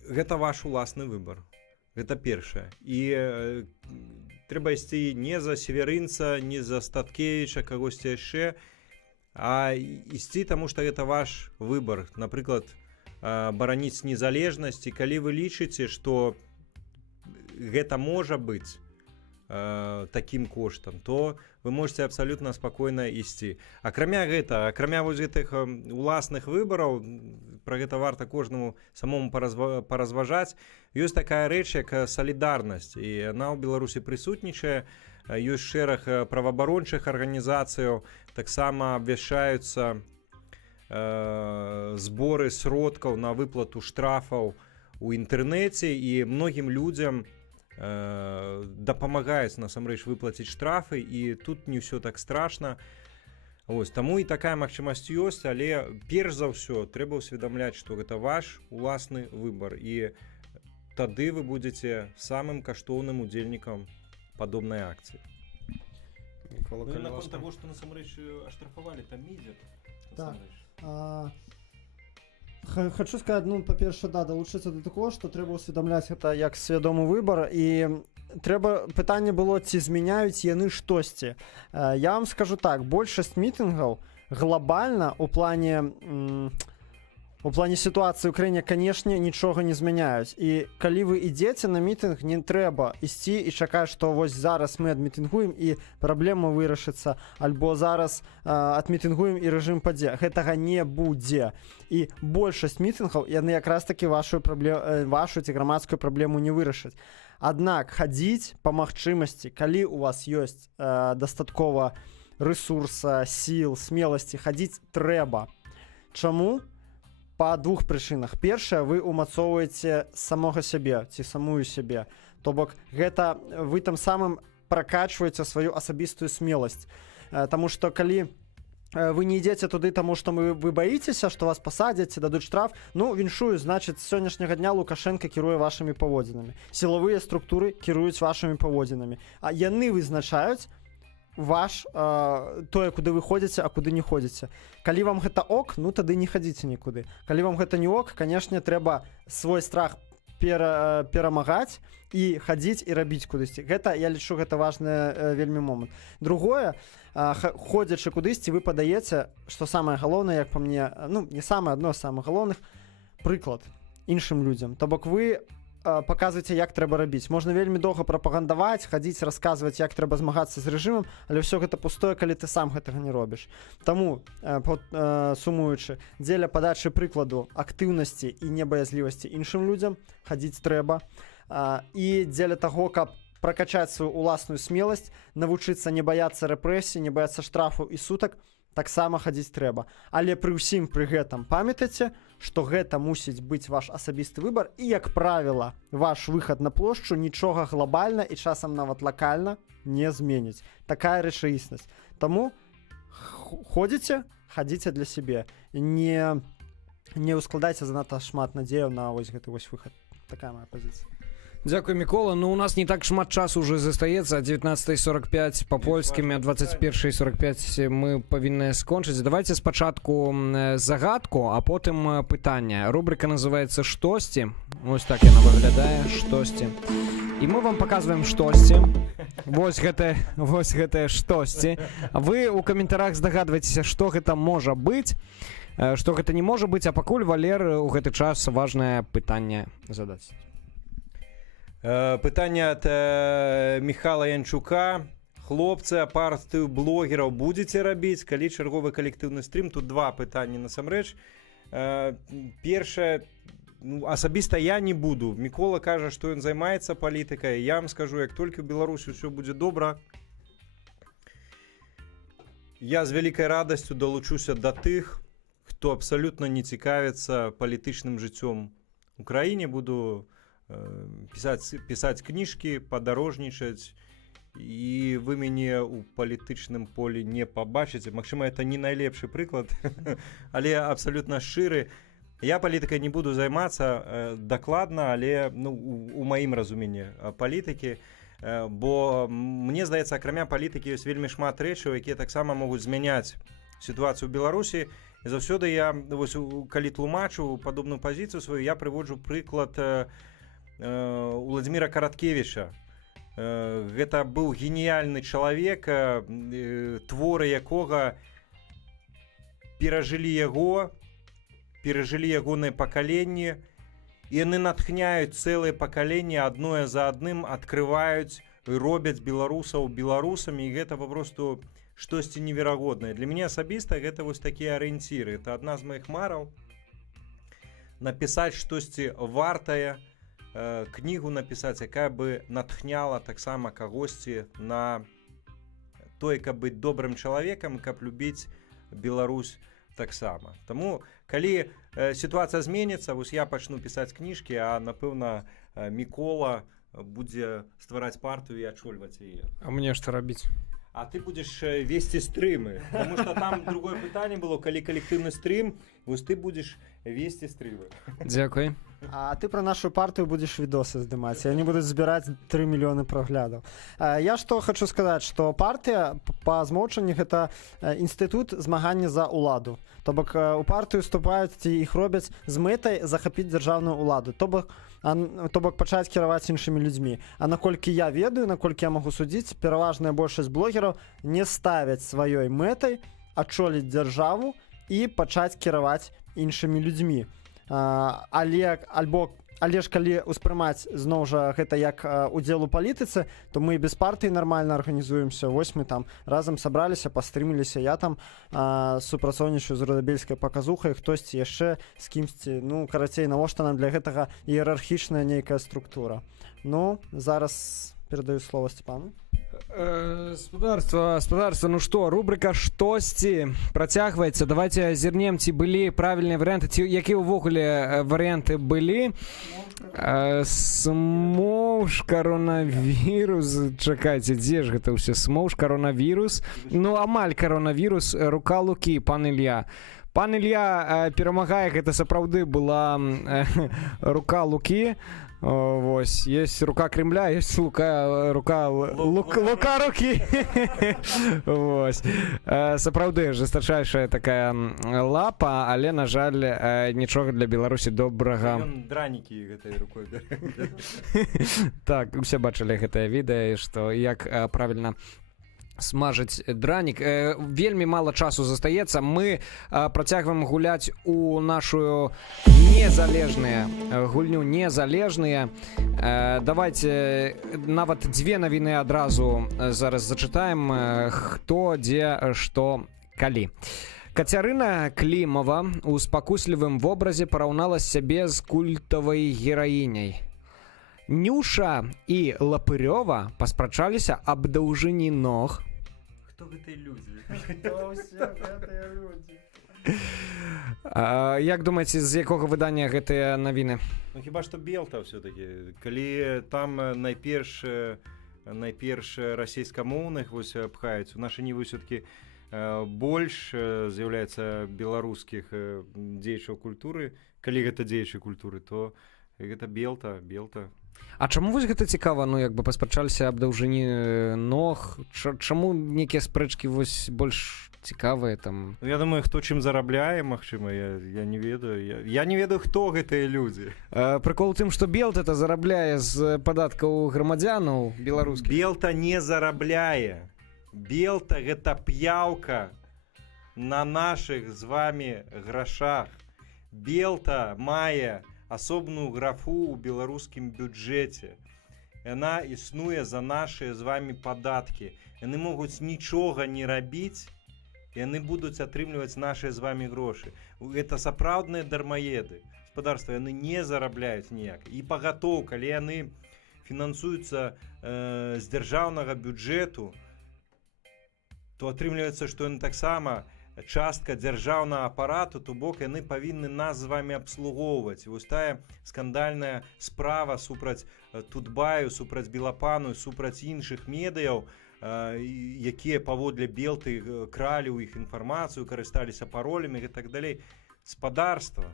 Гэта ваш уласны выбар. Гэта першае. І трэба ісці не за Северынца, не за Статкевіча, кагосьці яшчэ, а ісці, таму што гэта ваш выбар. Напрыклад, бараніць незалежнасць. І калі вы лічыце, што гэта можа быць такім коштам, то вы можете абсалютна спакойна ісці. Акрамя вось гэтых уласных выбараў, пра гэта варта кожнаму самому паразважаць, ёсць такая рэч, як салідарнасць, і яна ў Беларусі прысутнічае. Ёсць шэраг праваабарончых арганізацыяў, таксама абвяшчаюцца зборы сродкаў на выплату штрафаў у інтэрнэце, і многім людзям дапамагаюць насамрэч выплаціць штрафы, і тут не ўсё так страшна. Ось, таму і такая магчымасць ёсць, але перш за ўсё трэба ўсведамляць, што гэта ваш уласны выбар, і тады вы будзеце самым каштоўным удзельнікам падобнай акцыі. Наконт таго, што насамрэч аштрафавалі, там ідзе. Хочу сказать, ну, па-перше, да, долучыцца до такого, што трэба ўсведамляць гэта як свядомы выбар, і трэба, пытанне было, ці змяняюць яны штосьці. Я вам скажу так, большасць мітынгаў глобальна у плане сітуацыі ў краіне, канешне, нічога не змяняюць. І калі вы ідзеце на мітынг, не трэба ісці і чакаць, што вось зараз мы адмітынгуем і праблема вырашыцца, альбо зараз адмітынгуем і рэжым падзе. Гэтага не будзе. І большасць мітынгаў, яны якраз такі вашу ці грамадскую праблему не вырашаць. Аднак хадзіць па магчымасці, калі у вас ёсць дастаткова рэсурса, сіл, смеласці, хадзіць трэба. Чаму? Па двух прычынах. Першае, вы умацоўваеце самога сябе ці самую сябе. То бок гэта вы там самым пракачваеце сваю асабістую смеласць. Таму што калі вы не ідзеце туды, таму што вы баіцеся, што вас пасадзяць, дадуць штраф, ну, віншую, значыць, з сённяшняга дня Лукашенко кіруе вашымі паводзінамі. Сілавыя структуры кіруюць вашымі паводзінамі. А яны вызначаюць тое, куды вы ходзіце, а куды не ходзіце. Калі вам гэта ок, ну тады не хадзіце нікуды. Калі вам гэта не ок, канешне, трэба свой страх перамагаць і хадзіць і рабіць кудысьці. Гэта, я лічу, гэта важны вельмі момант. Другое, ходзячы кудысьці, вы падаеце, што самае галоўнае, як па мне, ну, не самае, адно з самых галоўных, прыклад іншым людзям. То бок вы паказваеце, як трэба рабіць. Можна вельмі доўга прапагандаваць, хадзіць, расказваць, як трэба змагацца з рэжымам, але ўсё гэта пустое, калі ты сам гэтага не робіш. Таму, сумуючы, дзеля падачы прыкладу актыўнасці і небаязлівасці іншым людзям хадзіць трэба. І дзеля таго, каб пракачаць сваю уласную смеласць, навучыцца не баяцца рэпрэсій, не баяцца штрафу і сутак, таксама хадзіць трэба. Але пры ўсім пры гэтым памятайце, што гэта мусіць быць ваш асабісты выбар, і, як правіла, ваш выхад на плошчу нічога глобальна і часам нават лакальна не зменіць. Такая рэчаіснасць. Таму хадзіце для сябе. Не ўскладайце занадта шмат надзеяў на вось гэты вось выхад. Такая моя пазіцыя. Дзякуй, Мікола. Ну, у нас не так шмат часу уже застаецца. 19:45 па польскім, а 21:45 мы павінны скончыць. Давайте спачатку загадку, а потым пытанне. Рубрика называецца «Штосьці». Вось так яна выглядае, «Штосьці». І мы вам паказваем штосьці. Вось гэтае штосьці. Вы ў каментарах здагадваецеся, што гэта можа быць, што гэта не можа быць, а пакуль Валер у гэты час важнае пытанне задаць. Пытанне ад Михала Янчука. Хлопцы, а партыю блогераў будзеце рабіць, калі чарговы калектыўны стрым? Тут два пытанні насамрэч. Першае, асабіста я не буду. Мікола кажа, што ён займаецца палітыкай. Я вам скажу, як толькі ў Беларусі ўсё будзе добра, я з вялікай радасцю далучуся да тых, хто абсалютна не цікавіцца палітычным жыццём у краіне. Буду пісаць кніжкі, падарожнічаць, і вы мяне ў палітычным полі не пабачыце. Магчыма, это не найлепшы прыклад, але абсалютна шчыры. Я палітыкай не буду займацца дакладна, але у маім разуменні палітыкі, бо мне здаецца, акрамя палітыкі ёсць вельмі шмат рэчаў, якія таксама могуць змяняць сітуацыю ў Беларусі. І заўсёды я, калі тлумачу падобную пазіцыю сваю, я прыводжу прыклад Уладзіміра Караткевіча. Гэта быў геніяльны чалавек, творы якога перажылі ягоныя пакаленні, і яны натхняюць цэлыя пакаленні, адное за адным адкрываюць і робяць беларусаў беларусамі, і гэта папросту штосьці неверагоднае. Для мяне асабіста гэта вось такія арыенціры. Это адна з маіх мараў. Напісаць штосьці вартае, кнігу напісаць, якая бы натхняла таксама кагосьці на тое, каб быць добрым чалавекам, каб любіць Беларусь таксама. Таму, калі сітуацыя зменіцца, вось я пачну пісаць кніжкі, а напэўна Мікола будзе ствараць партыю і ачольваць яе. А мне што рабіць? А ты будзеш весці стрымы, потому что там другое пытанне было, калі калектыўны стрым, вось ты будзеш весці стрымы. Дзякуй. А ты про нашу партию будешь видосы сдымать, и они будут забирать 3 миллиона проглядов. Я что хочу сказать, что партия по змоўчанню это институт змагання за уладу. То бок у партию вступают и их робяць з мэтай захапіць дзяржаўную уладу. То бок пачаць кіраваць іншымі людзьмі. А наколькі я ведаю, наколькі я могу судзіць, пераважная большасць блогераў не ставяць сваёй мэтай адчоліць дзяржаву і пачаць кіраваць іншымі людзьмі. Але ж калі ўспрымаць зноў жа гэта як удзел у палітыцы, то мы без партыі нармальна арганізуемся. Вось мы там разам сабраліся, пастрыміліся, я там супрацоўнічаю з рудабельскай паказухай, хтосьці яшчэ з кімсьці. Карацей, навошта нам для гэтага іерархічная нейкая структура. Зараз перадаю слово Степану. Спадарства, ну што, рубрика «Штосьці» працягваецца. Давайте зірнем, ці былі правільныя варыянты, ці якія ўвогуле варыянты былі. Смоўж, коронавірус. Чакайце, дзе ж гэта ўсё? Смоўж, коронавірус. Амаль коронавірус. Рука Лукі, пан Ілья. Пан Ілья перамагае, гэта сапраўды была рука Лукі. Вось, есть рука Кремля, есть рука рукі. Вось. Сапраўды жестачайшая такая лапа, але, на жаль, нічога для Беларусі добрага. Ён дранікі гэтай рукой. Так, усе бачылі гэтае відэа, што як правільна смажыць дранік. Вельмі мала часу застаецца. Мы працягваем гуляць у нашу гульню незалежныя. Давайте нават дзве навіны адразу зараз зачытаем, хто, дзе, што, калі. Кацярына Клімова у спакуслівым вобразе параўнала сябе з культавай гераіняй. Нюша і Лапырёва паспрачаліся аб даўжыні ног. Хто гэтыя людзі? Як думаеце, з якога выдання гэтыя навіны? Хіба што Белта ўсё-такі. Калі там найперш расейскамоўных пхаюць, у нашы нівы ўсё-такі больш з'яўляецца беларускіх дзеячаў культуры. Калі гэта дзеячы культуры, то гэта Белта. А чаму вось гэта цікава, ну як бы паспрачаліся аб даўжыні ног, чаму нейкія спрэчкі вось больш цікавыя там? Я думаю, хто чым зарабляе, магчыма, я не ведаю. Я не ведаю, хто гэтыя людзі. Прыкол у тым, што Белта это зарабляе з падаткаў грамадзянаў беларускіх. Белта не зарабляе. Белта гэта п'яўка на нашых з вами грашах. Белта мае асобную графу ў беларускім бюджэце. Яна існуе за нашыя з вами падаткі. Яны могуць нічога не рабіць, яны будуць атрымліваць нашыя з вами грошы. Гэта сапраўдныя дармаеды. Гаспадарства яны не зарабляюць ніяк. І пагатоў, калі яны фінансуюцца з дзяржаўнага бюджэту, то атрымліваецца, што яны таксама частка дзяржаўнага апарату, то бок яны павінны нас з вами абслугоўваць. Вось тая скандальная справа супраць Тутбаю, супраць Белапану, супраць іншых медыяў, якія паводле Белты кралі ў іх інфармацыю, карысталіся паролямі і так далей. Гаспадарства.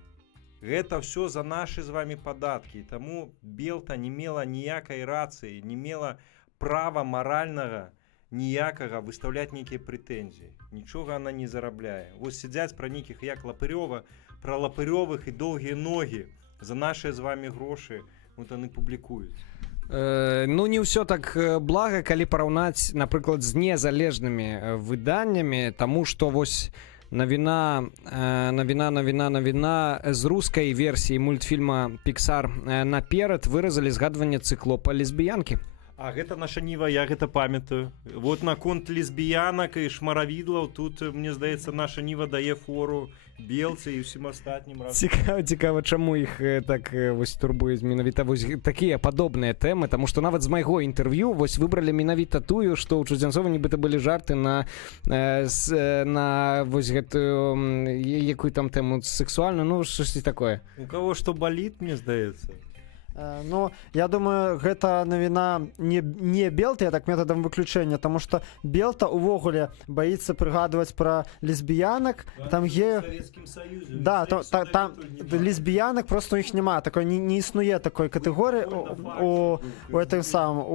Гэта ўсё за нашы з вами падаткі. Таму Белта не мела ніякай рацыі, не мела права маральнага ніякага выстаўляць нейкія прэтэнзіі. Нічога она не зарабляе. Вось сядзяць пра нейкіх як Лапырёва, пра Лапырёвых і доўгія ногі за нашыя з вами грошы, вот яны публікуюць. Ну не ўсё так блага, калі параўнаць, напрыклад, з незалежнымі выданнямі, таму што вось навіна з рускай версіі мультфільма Pixar наперад выразалі згадванне цыклопа лесбіянкі. А гэта наша ніва, я гэта памятаю. Вот наконт лесбіянак і шмаравідлаў, тут, мне здаецца, наша ніва дае фору Белцы і ўсім астатнім. Цікава, чаму іх так вось турбуюць менавіта вось такія падобныя тэмы, таму што нават з майго інтэрв'ю вось выбралі менавіта тую, што ў Чудзянцова нібыта былі жарты на вось гэтую якую там тэму сексуальную, ну штосьці такое. У каго што баліт, мне здаецца. Ну, я думаю, гэта навіна не Белта, я так метадам выключэння, таму што Белта увогуле баіцца прыгадваць пра лесбіянак, там геяў... Да, там лесбіянак просто у іх няма, такой не існуе такой катэгорыі у гэтым самым,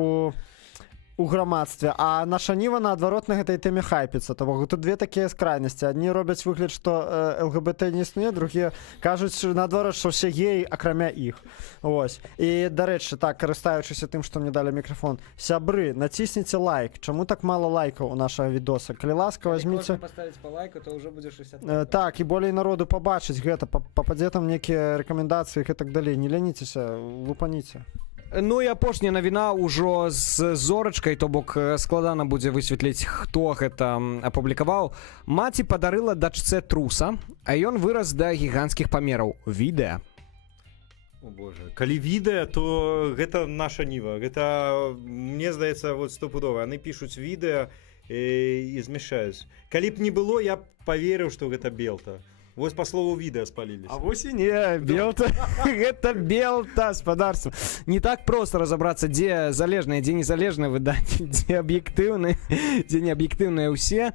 у грамадстве, а наша ніва наадварот на гэтай тэме хайпіцца. То бок тут две такія скрайнасці. Адні робяць выгляд, што ЛГБТ не існуе, другія кажуць наадварот, што ўсе геі акрамя іх. Ось. І дарэчы, так, карыстаючыся тым, што мне далі мікрафон, сябры, націсніце лайк. Чаму так мала лайкаў у нашага відоса? Калі ласка, возьміце... Паставіць па лайку, то ўжо будзе 60. Так, і болей народу пабачыць гэта, пападзе там нейкія рэкамендацыі і так далей. Не ляніцеся, лупаніце. Ну і апошняя навіна ўжо з зорачкай, то бок складана будзе высветліць, хто гэта апублікаваў. Маці падарыла дачцэ труса, а ён вырас да гіганцкіх памераў. Відэа. О боже, калі відэа, то гэта наша ніва. Гэта, мне здаецца, вот стопудова. Яны пішуць відэа і змяшаюць. Калі б не было, я б паверыў, што гэта Белта. Вось па слову відэа спаліліся. А вось і не, Белта. Гэта Белта, гаспадарства. Не так проста разабрацца, дзе залежныя, дзе незалежныя выданні, дзе аб'ектыўныя, дзе неаб'ектыўныя ўсе.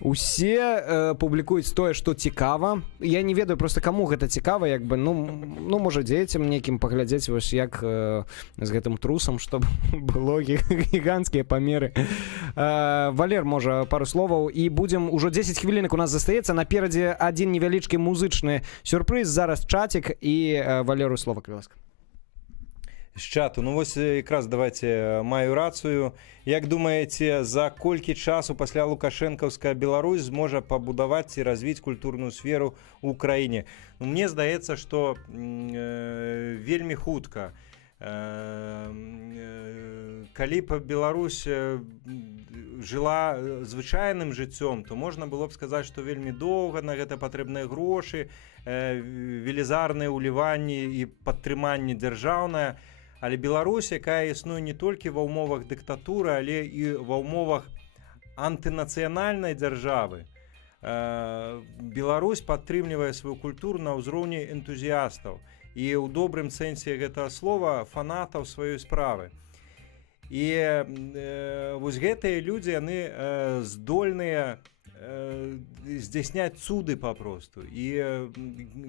Усе публікуюць тое, што цікава. Я не ведаю проста, каму гэта цікава, як бы, ну можа, дзецям нейкім паглядзець, вось як з гэтым трусам, што было гіганцкія памеры. Валер, можа, пару словаў, і будзем, ужо 10 хвілінак у нас застаецца, наперадзе адзін невялічкі музычны сюрпрыз, зараз чатик, і Валеру слова, калі ласка. З чату, ну вось якраз давайте маю рацыю. Як думаеце, за колькі часу пасля лукашэнкаўская Беларусь зможа пабудаваць і развіць культурную сферу ў краіне? Ну, мне здаецца, што вельмі хутка. Калі б Беларусь жыла звычайным жыццём, то можна было б сказаць, што вельмі доўга на гэта патрэбныя грошы, велізарныя ўліванні і падтрыманне дзяржаўнае. Але Беларусь, якая існуе не толькі ва ўмовах дыктатуры, але і ва ўмовах антынацыянальнай дзяржавы, Беларусь падтрымлівае сваю культуру на ўзроўні энтузіястаў і ў добрым сэнсе гэтага слова фанатаў сваёй справы. І вось гэтыя людзі, яны здольныя здзяйсняць цуды папросту. І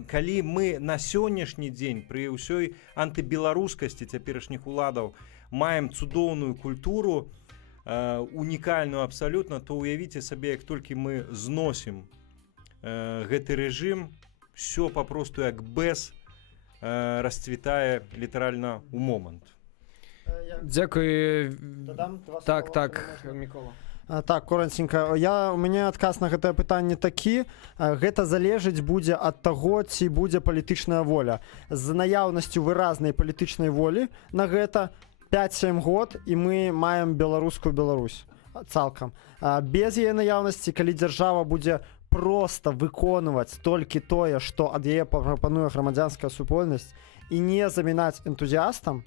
калі мы на сённяшні дзень пры ўсёй антыбеларускасці цяперашніх уладаў маем цудоўную культуру, унікальную абсалютна, то уявіце сабе, як толькі мы зносім гэты рэжым, все папросту як бэз расцвітае літаральна ў момант. Дзякуй. Так, Мікола. Так, коранценька, у мяне адказ на гэтае пытанне такі. Гэта залежыць будзе ад таго, ці будзе палітычная воля. З наяўнасцю выразнай палітычнай волі на гэта 5-7 год, і мы маем беларускую Беларусь цалкам. Без яе наяўнасці, калі дзяржава будзе проста выконваць толькі тое, што ад яе прапануе грамадзянская супольнасць, і не замінаць энтузіастам,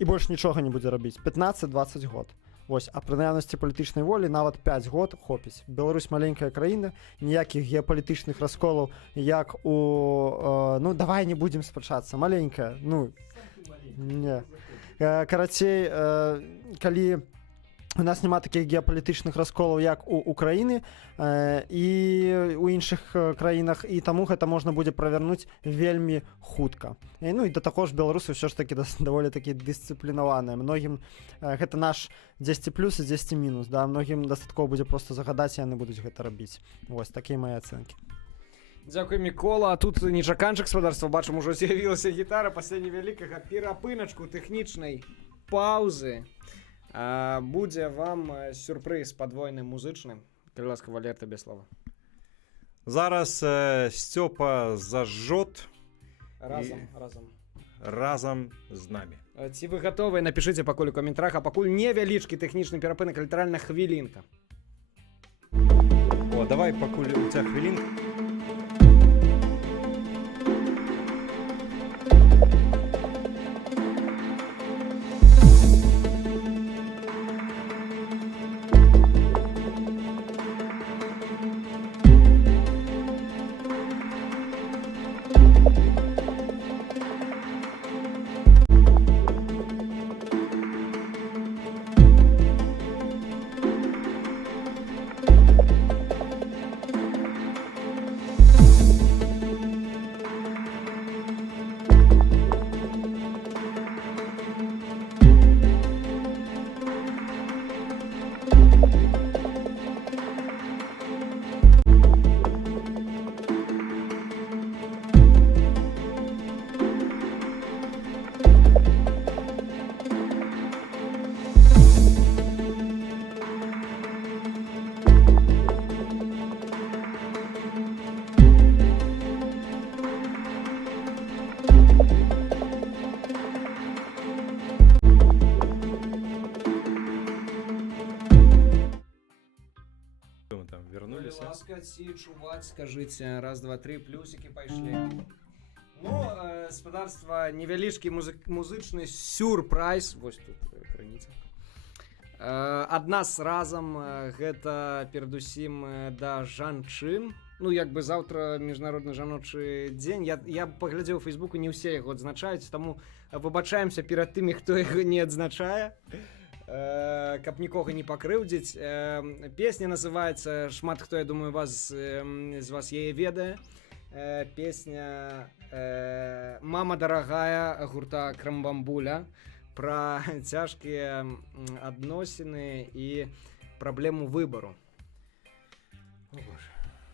і больш нічога не будзе рабіць, 15-20 год. Вось, а пры наяўнасці палітычнай волі нават 5 год хопіць. Беларусь маленькая краіна, ніякіх геапалітычных расколаў, як у... ну, давай не будзем спрачацца, маленькая, ну... Не. Карацей, калі у нас няма такіх геапалітычных расколаў, як у Украіны і у іншых краінах, і таму гэта можна будзе правярнуць вельмі хутка. Ну і да таго ж беларусы ўсё ж такі даволі такі дысцыплінаваныя. Многім гэта наш 10 плюс і 10 мінус, да? Многім дастаткова будзе просто загадаць, і яны будуць гэта рабіць. Вось такія мае ацэнкі. Дзякуй, Мікола. А тут нечаканчык спадарства, бачым, ужо з'явілася гітара пасля невялікага перапыначку тэхнічнай паўзы. Будзе вам сюрпрыз падвойны музычны. Калі ласка, Валер, табе слова. Зараз Сцёпа зажжот разам з намі. Ці вы гатовыя? Напішыце пакуль у каментарах, а пакуль невялічкі тэхнічны перапынак, літаральна хвілінка. О, давай пакуль у ця хвілінка. Ці чуваць, скажыце, раз, два, три, плюсики пайшлі. Ну, спадарства, невялічкі музычны сюрпрайз. Вось тут крыніца. Ад нас разам, гэта перадусім да жанчын. Ну, як бы заўтра міжнародны жаночы дзень. Я паглядзеў у Фейсбуку, не ўсе яго адзначаюць, таму выбачаемся перад тымі, хто яго не адзначае. Каб нікога не пакрыўдзіць. Песня называецца, шмат хто, я думаю, з вас яе ведае. Песня «Мама дарагая» гурта Крамбамбуля пра цяжкія адносіны і праблему выбару.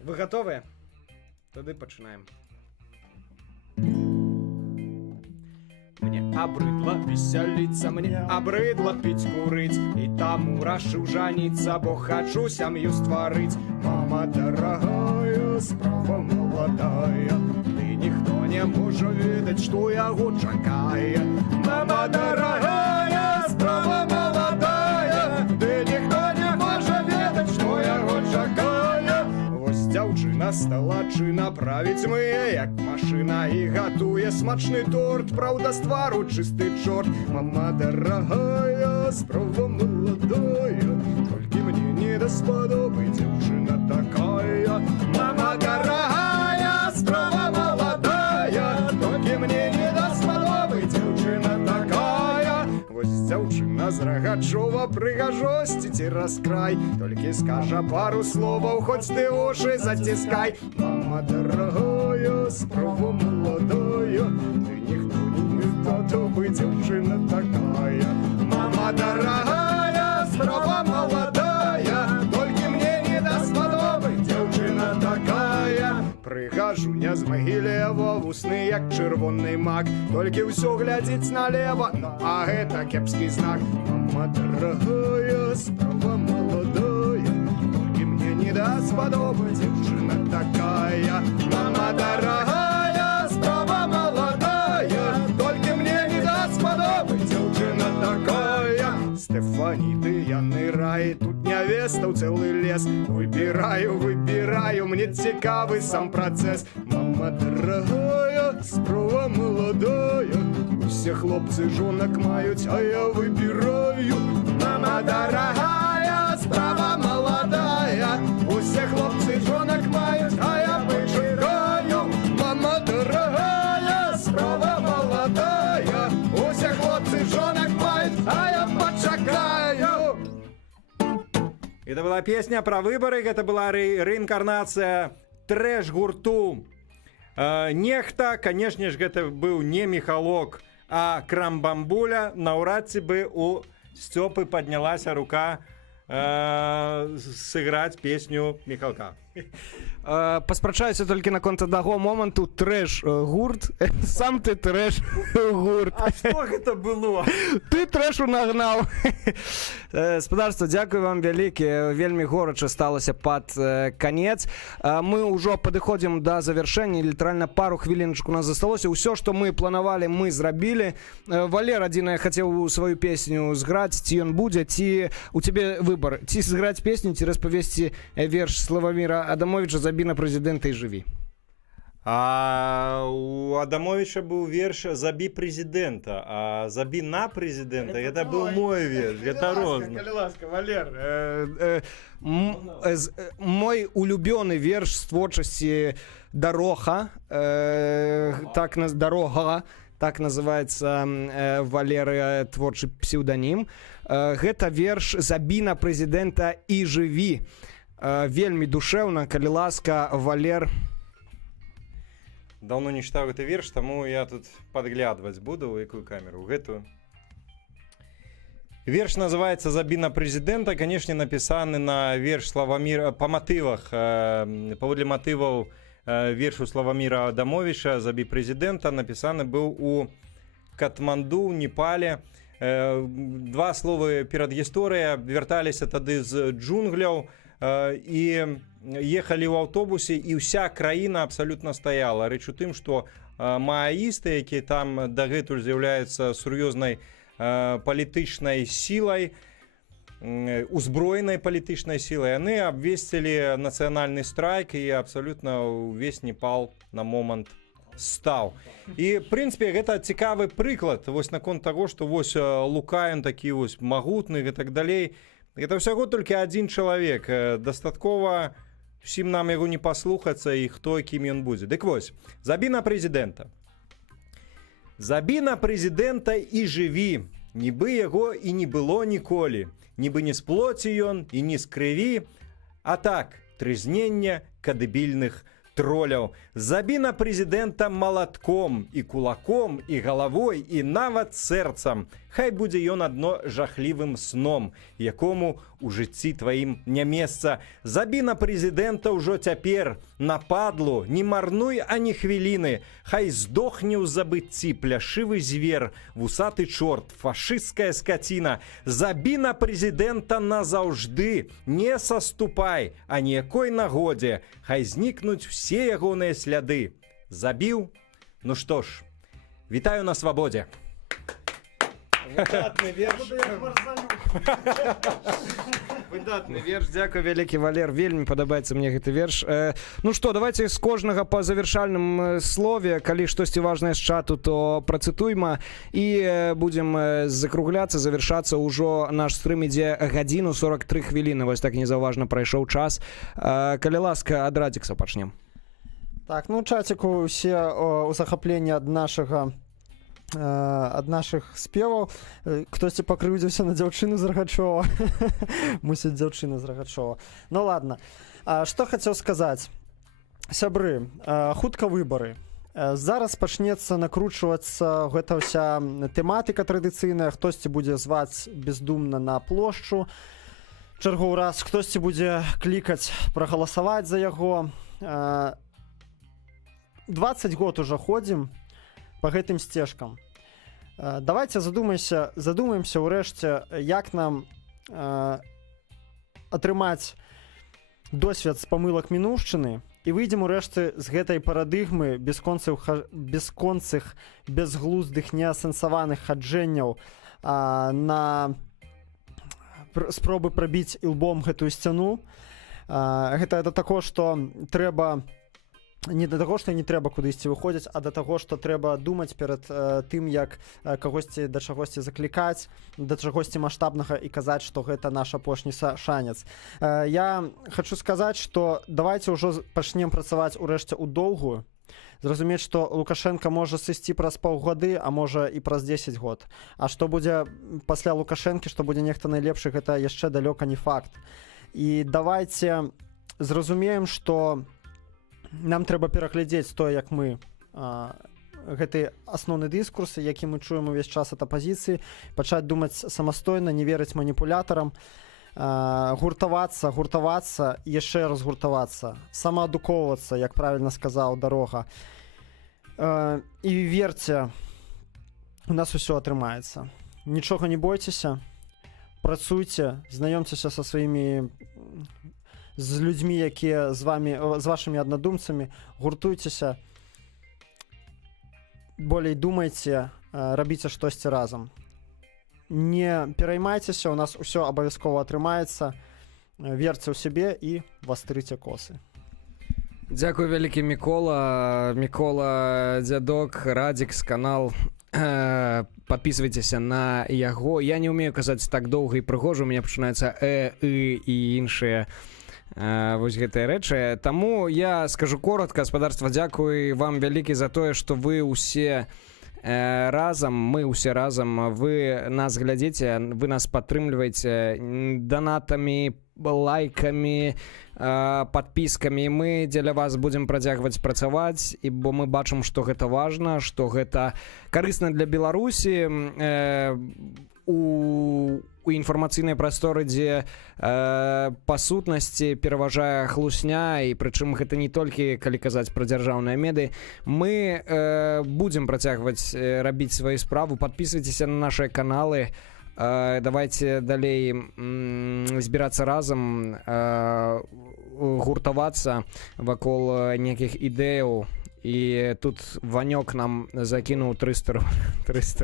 Вы гатовыя? Тады пачынаем. Мне абрыдла весяліцца, мне абрыдла піць, курыць, і таму рашыў жаніцца, бо хачу сям'ю стварыць. Мама дарагая, справа маладая, ды ніхто не можа ведаць, што яго чакае. Мама дарагая, справа маладая, ды ніхто не можа ведаць, што яго чакае. Вось дзяўчына стала чына правіць мые, як машына, і гатуе смачны торт, праўда, з твару чысты чорт. Мама дарагая, справа маладая, толькі мне не даспадобы дзяўчына такая. Мама дарагая, справа маладая, толькі мне не даспадобы дзяўчына такая. Вось дзяўчына з рага адчува прыгажосці цераз край. Толькі скажа пару словаў, хоць ты уши заціскай. Мама дорогая, справа молодая, ты ніхто не тато, вы дзяўчына такая. Мама дорогая, справа молодая, толькі мне не даспадобы, дзяўчына такая. Прыгажуня з Магілева, вусны як чырвоны мак, толькі ўсё глядзіць налева, ну а гэта кепскі знак. Мама дорогая, справа молодая, толькі мне не даспадобы, дзяўчына такая. Мама дорогая, справа молодая, толькі мне не даспадобы, дзяўчына такая. Стефані, ты яны раі, тут нявестаў цэлы лес. Выбіраю, выбіраю, мне цікавы сам працэс. Мама дорогая, справа молодая, усе хлопцы жонак маюць, а я выбіраю. Мама дорогая, справа молодая, усе хлопцы жонак маюць, а я пачакаю. Мама дорогая, справа молодая, усе хлопцы жонак маюць, а я пачакаю. Это была песня про выборы, это была реинкарнация трэш-гурту Нехта. Конечно же, это был не Михалок, а Крамбамбуля. Наўрад ці бы у Стёпы поднялась рука сыграць песню Михалка. Паспрачаюся толькі наконт аднаго моманту. Трэш гурт, сам ты трэш гурт. А што гэта было? Ты трэшу нагнаў. Спадарства, дзякую вам вялікі, вельмі горача сталася пад канец. Мы ўжо падыходзім да завяршэння, літаральна пару хвіліначку у нас засталося. Усё, што мы планавалі, мы зрабілі. Валер адзінае хацеў сваю песню зграць, ці ён будзе, ці у цябе выбар, ці зграць песню, ці распавесці верш Славаміра Адамовича «Забі на прэзідэнта і жыві». А у Адамовича был верш «Заби президента», а «Заби на президента» это был мой верш, это розно. Ласка, Валер. Мой улюбёны верш з творчасці «Дарога», «Дорога», так называется Валеры творчы псевдонім. Гэта верш «Забі на прэзідэнта і жыві». Вельмі душэўна, калі ласка, Валер. Давно не читал этот верш, тому я тут подглядывать буду, в какую камеру, в эту. Верш называется «Заби на президента», конечно, написаны на верш Славамира, по мотивах, поводле мотивов вершу Славамира Адамовича «Заби президента» написаны был у Катманду, Непале. Два слова перед историей, вертались тады з джунгляў, и ехали в автобусе, и вся краіна абсолютно стояла. Рэч у тым, что мааісты, якія там дагэтуль з'яўляюцца сур'ёзнай палітычнай сілай, узброенай палітычнай сілай, яны абвесцілі нацыянальны страйк, і абсолютно увесь Непал на момант стаў. І, в прынцыпе, гэта цікавы прыклад вось наконт таго, што вось Лука, ён такі вось магутны і так далей. Это всяго толькі адзін чалавек. Дастаткова всім нам яго не паслухацца і хто кім ён будзе. Дык вось, забі на прэзідэнта. Забі на прэзідэнта і жыві. Нібы яго і не было ніколі. Нібы не з плоці ён і не з крыві. А так, трызнення кадэбільных троляў. Забі на прэзідэнта малатком і кулаком і галавой і нават сэрцам. Хай будзе ён адно жахлівым сном, якому у жыцці тваім не месца. Забі на прэзідэнта ўжо цяпер, на падлу, не марнуй ані хвіліны. Хай здохне ў забыцці пляшывы звер, вусаты чорт, фашысцкая скаціна. Забі на прэзідэнта назаўжды, не саступай, а ніякой нагодзе. Хай знікнуць все ягоныя сляды. Забіў? Ну што ж, вітаю на свабодзе. Выдатны верш. Выдатны верш. Дзякуй вялікі, Валер. Вельмі падабаецца мне гэты верш. Ну што, давайте з кожнага па завяршальным слове. Калі штосьці важнае з чату, то працытуйма. І будзем закругляцца, завяршацца. Ўжо наш стрым ідзе гадзіну 43 хвіліны. Вось так незаўважна прайшоў час. Калі ласка, ад Радзікса пачнем. Так, ну чаціку усе у захапленні ад нашага ад нашых спеваў. Хтосьці пакрыўдзіўся на дзяўчыну з Рагачова. Мусіць, дзяўчына з Рагачова. Ну ладно. Што хацеў сказаць? Сябры, хутка выбары. Зараз пачнецца накручвацца гэта ўся тэматыка традыцыйная. Хтосьці будзе зваць бездумна на плошчу чарговы раз, хтосьці будзе клікаць прагаласаваць за яго. 20 год уже ходзім по гэтым сцежкам. Давайте задумаемся ўрэшце, як нам атрымаць досвед з памылак мінуўшчыны і выйдзем урэшце з гэтай парадыгмы бясконцых, безглуздых, неасэнсаваных хаджэнняў на спробы прабіць ілбом гэтую сцяну. Гэта да таго, што трэба не да таго, што не трэба кудысьці выходзіць, а да таго, што трэба думаць перад тым, як кагосьці да чагосьці заклікаць, да чагосьці маштабнага і казаць, што гэта наш апошні шанец. Я хочу сказаць, што давайте ўжо пачнем працаваць урэшце ў доўгую, зразумець, што Лукашенко можа сысці праз паўгады, а можа і праз 10 год. А што будзе пасля Лукашэнкі, што будзе нехта найлепшы, гэта яшчэ далёка не факт. І давайте зразумеем, што нам трэба пераглядзець тое, як мы гэты асноўны дыскурс, які мы чуем увесь час ад апазіцыі, пачаць думаць самастойна, не верыць маніпулятарам, гуртавацца, яшчэ раз гуртавацца, самаадукоўвацца, як правільна сказаў Дарога. І верце, у нас усё атрымаецца. Нічога не бойцеся, працуйце, знаёмцеся са сваімі з людзьмі, якія з вашымі аднадумцамі, гуртуйцеся, болей думайце, рабіце штосьці разам. Не пераймайцеся, у нас усё абавязкова атрымаецца, верце ў сябе і вастрыце косы. Дзякуй вялікі, Мікола. Мікола Дзядок, Радзікс, канал. Подписывайтеся на яго. Я не умею казаць так доўга і прыгожа, у мяне пачынаюцца і іншыя вось гэтыя рэчы. Таму я скажу коротка, гаспадарства, дзякуй вам вялікі за тое, што вы ўсе разам, мы ўсе разам, вы нас глядзіце, вы нас падтрымліваеце донатамі, лайкамі, подпіскамі. Мы дзеля вас будзем працягваць працаваць, і бо мы бачым, што гэта важна, што гэта карысна для Беларусі у інфармацыйнай прасторы, дзе па сутнасці пераважае хлусня, і прычым гэта не толькі калі казаць пра дзяржаўныя меды. Мы будзем працягваць рабіць сваю справу. Подписывайтеся на наши каналы. Давайте далей збірацца разам, гуртавацца вакол нейкіх ідэяў. І тут Ванёк нам закінуў 300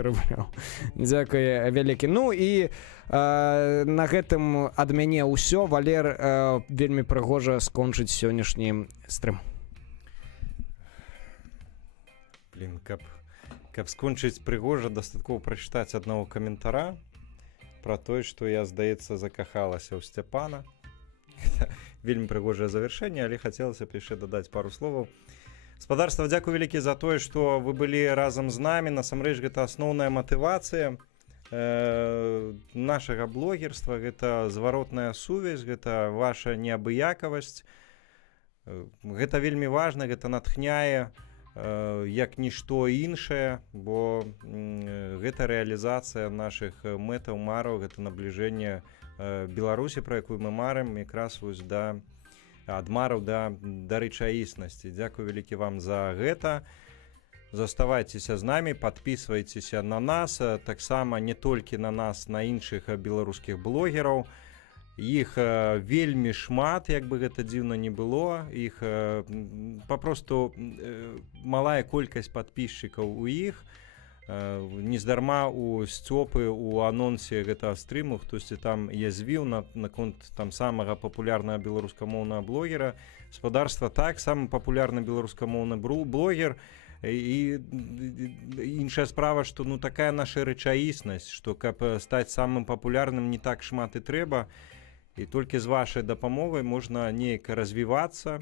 рублёў. Дзякуй вялікі. Ну і на гэтым ад мяне ўсё. Валер вельмі прыгожа скончыць сённяшні стрым. Блин, каб скончыць прыгожа, дастаткова прачытаць аднаго каментара про тое, што я, здаецца, закахалася ў Сцяпана. Вельмі прыгожае завяршэнне, але хацелася б яшчэ дадаць пару словаў. Гаспадарства, дзякуй вялікі за тое, што вы былі разам з намі. Насамрэч, гэта асноўная матывацыя нашага блогерства, гэта зваротная сувязь, гэта ваша неабыякавасць. Гэта вельмі важна, гэта натхняе як нішто іншае, бо гэта рэалізацыя нашых мэтаў, мараў, гэта набліжэнне Беларусі, пра якую мы марым, якраз вось ад мараў да рэчаіснасці. Дзякуй вялікі вам за гэта. Заставайцеся з намі, падпісвайцеся на нас, таксама не толькі на нас, на іншых беларускіх блогераў. Іх вельмі шмат, як бы гэта дзіўна не было. Іх папросту малая колькасць падпісчыкаў у іх. Нездарма у Сцёпы у анонсе гэтага стрыму хтосьці там язвіў наконт там самага папулярнага беларускамоўнага блогера. Гаспадарства, так, самы папулярны беларускамоўны блогер. І іншая справа, што такая наша рэчаіснасць, што каб стаць самым папулярным, не так шмат і трэба, і толькі з вашай дапамогай можна неяк развівацца.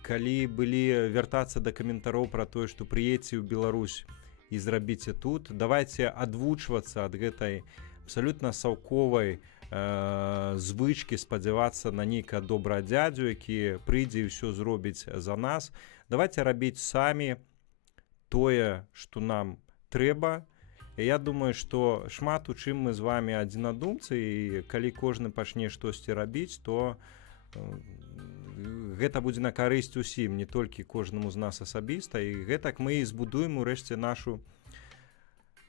Калі былі вяртацца да каментароў пра тое, што прыедзьце ў Беларусь і зрабіце тут. Давайте адвучвацца ад гэтай абсалютна саўковай звычкі спадзявацца на нейкае добрае дзядзю, які прыйдзе і ўсё зробіць за нас. Давайте рабіць самі тое, што нам трэба. І я думаю, што шмат у чым мы з вами адзінадумцы, і калі кожны пачне штосьці рабіць, то гэта будзе на карысць усім, не толькі кожнаму з нас асабіста, і гэтак мы і збудуем урэшце нашу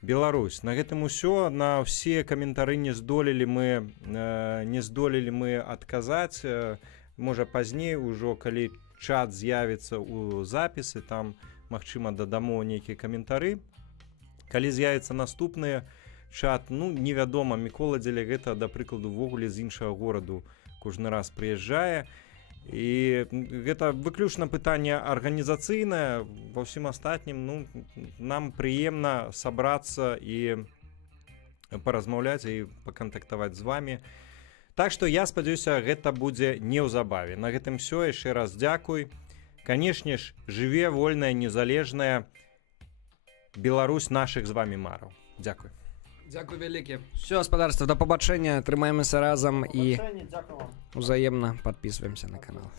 Беларусь. На гэтым усё. На ўсе каментары не здолелі мы адказаць. Можа пазней ужо, калі чат з'явіцца ў запісы, там магчыма дадамо нейкія каментары. Калі з'явіцца наступны чат, невядома, Мікола дзеля гэта, да прыкладу, увогуле з іншага гораду кожны раз прыязджае. І гэта выключна пытанне арганізацыйнае. Ва ўсім астатнім нам прыемна сабрацца і паразмаўляць і пакантактаваць з вами. Так што я спадзяюся, гэта будзе неўзабаве. На гэтым всё. Яшчэ раз дзякуй. Канешне ж, жыве вольная, незалежная Беларусь нашых з вами мараў. Дзякуй. Дзякуй вялікі. Все, гаспадарства, да пабачэння. Трымаемся разам і узаемна падпісваемся на канал.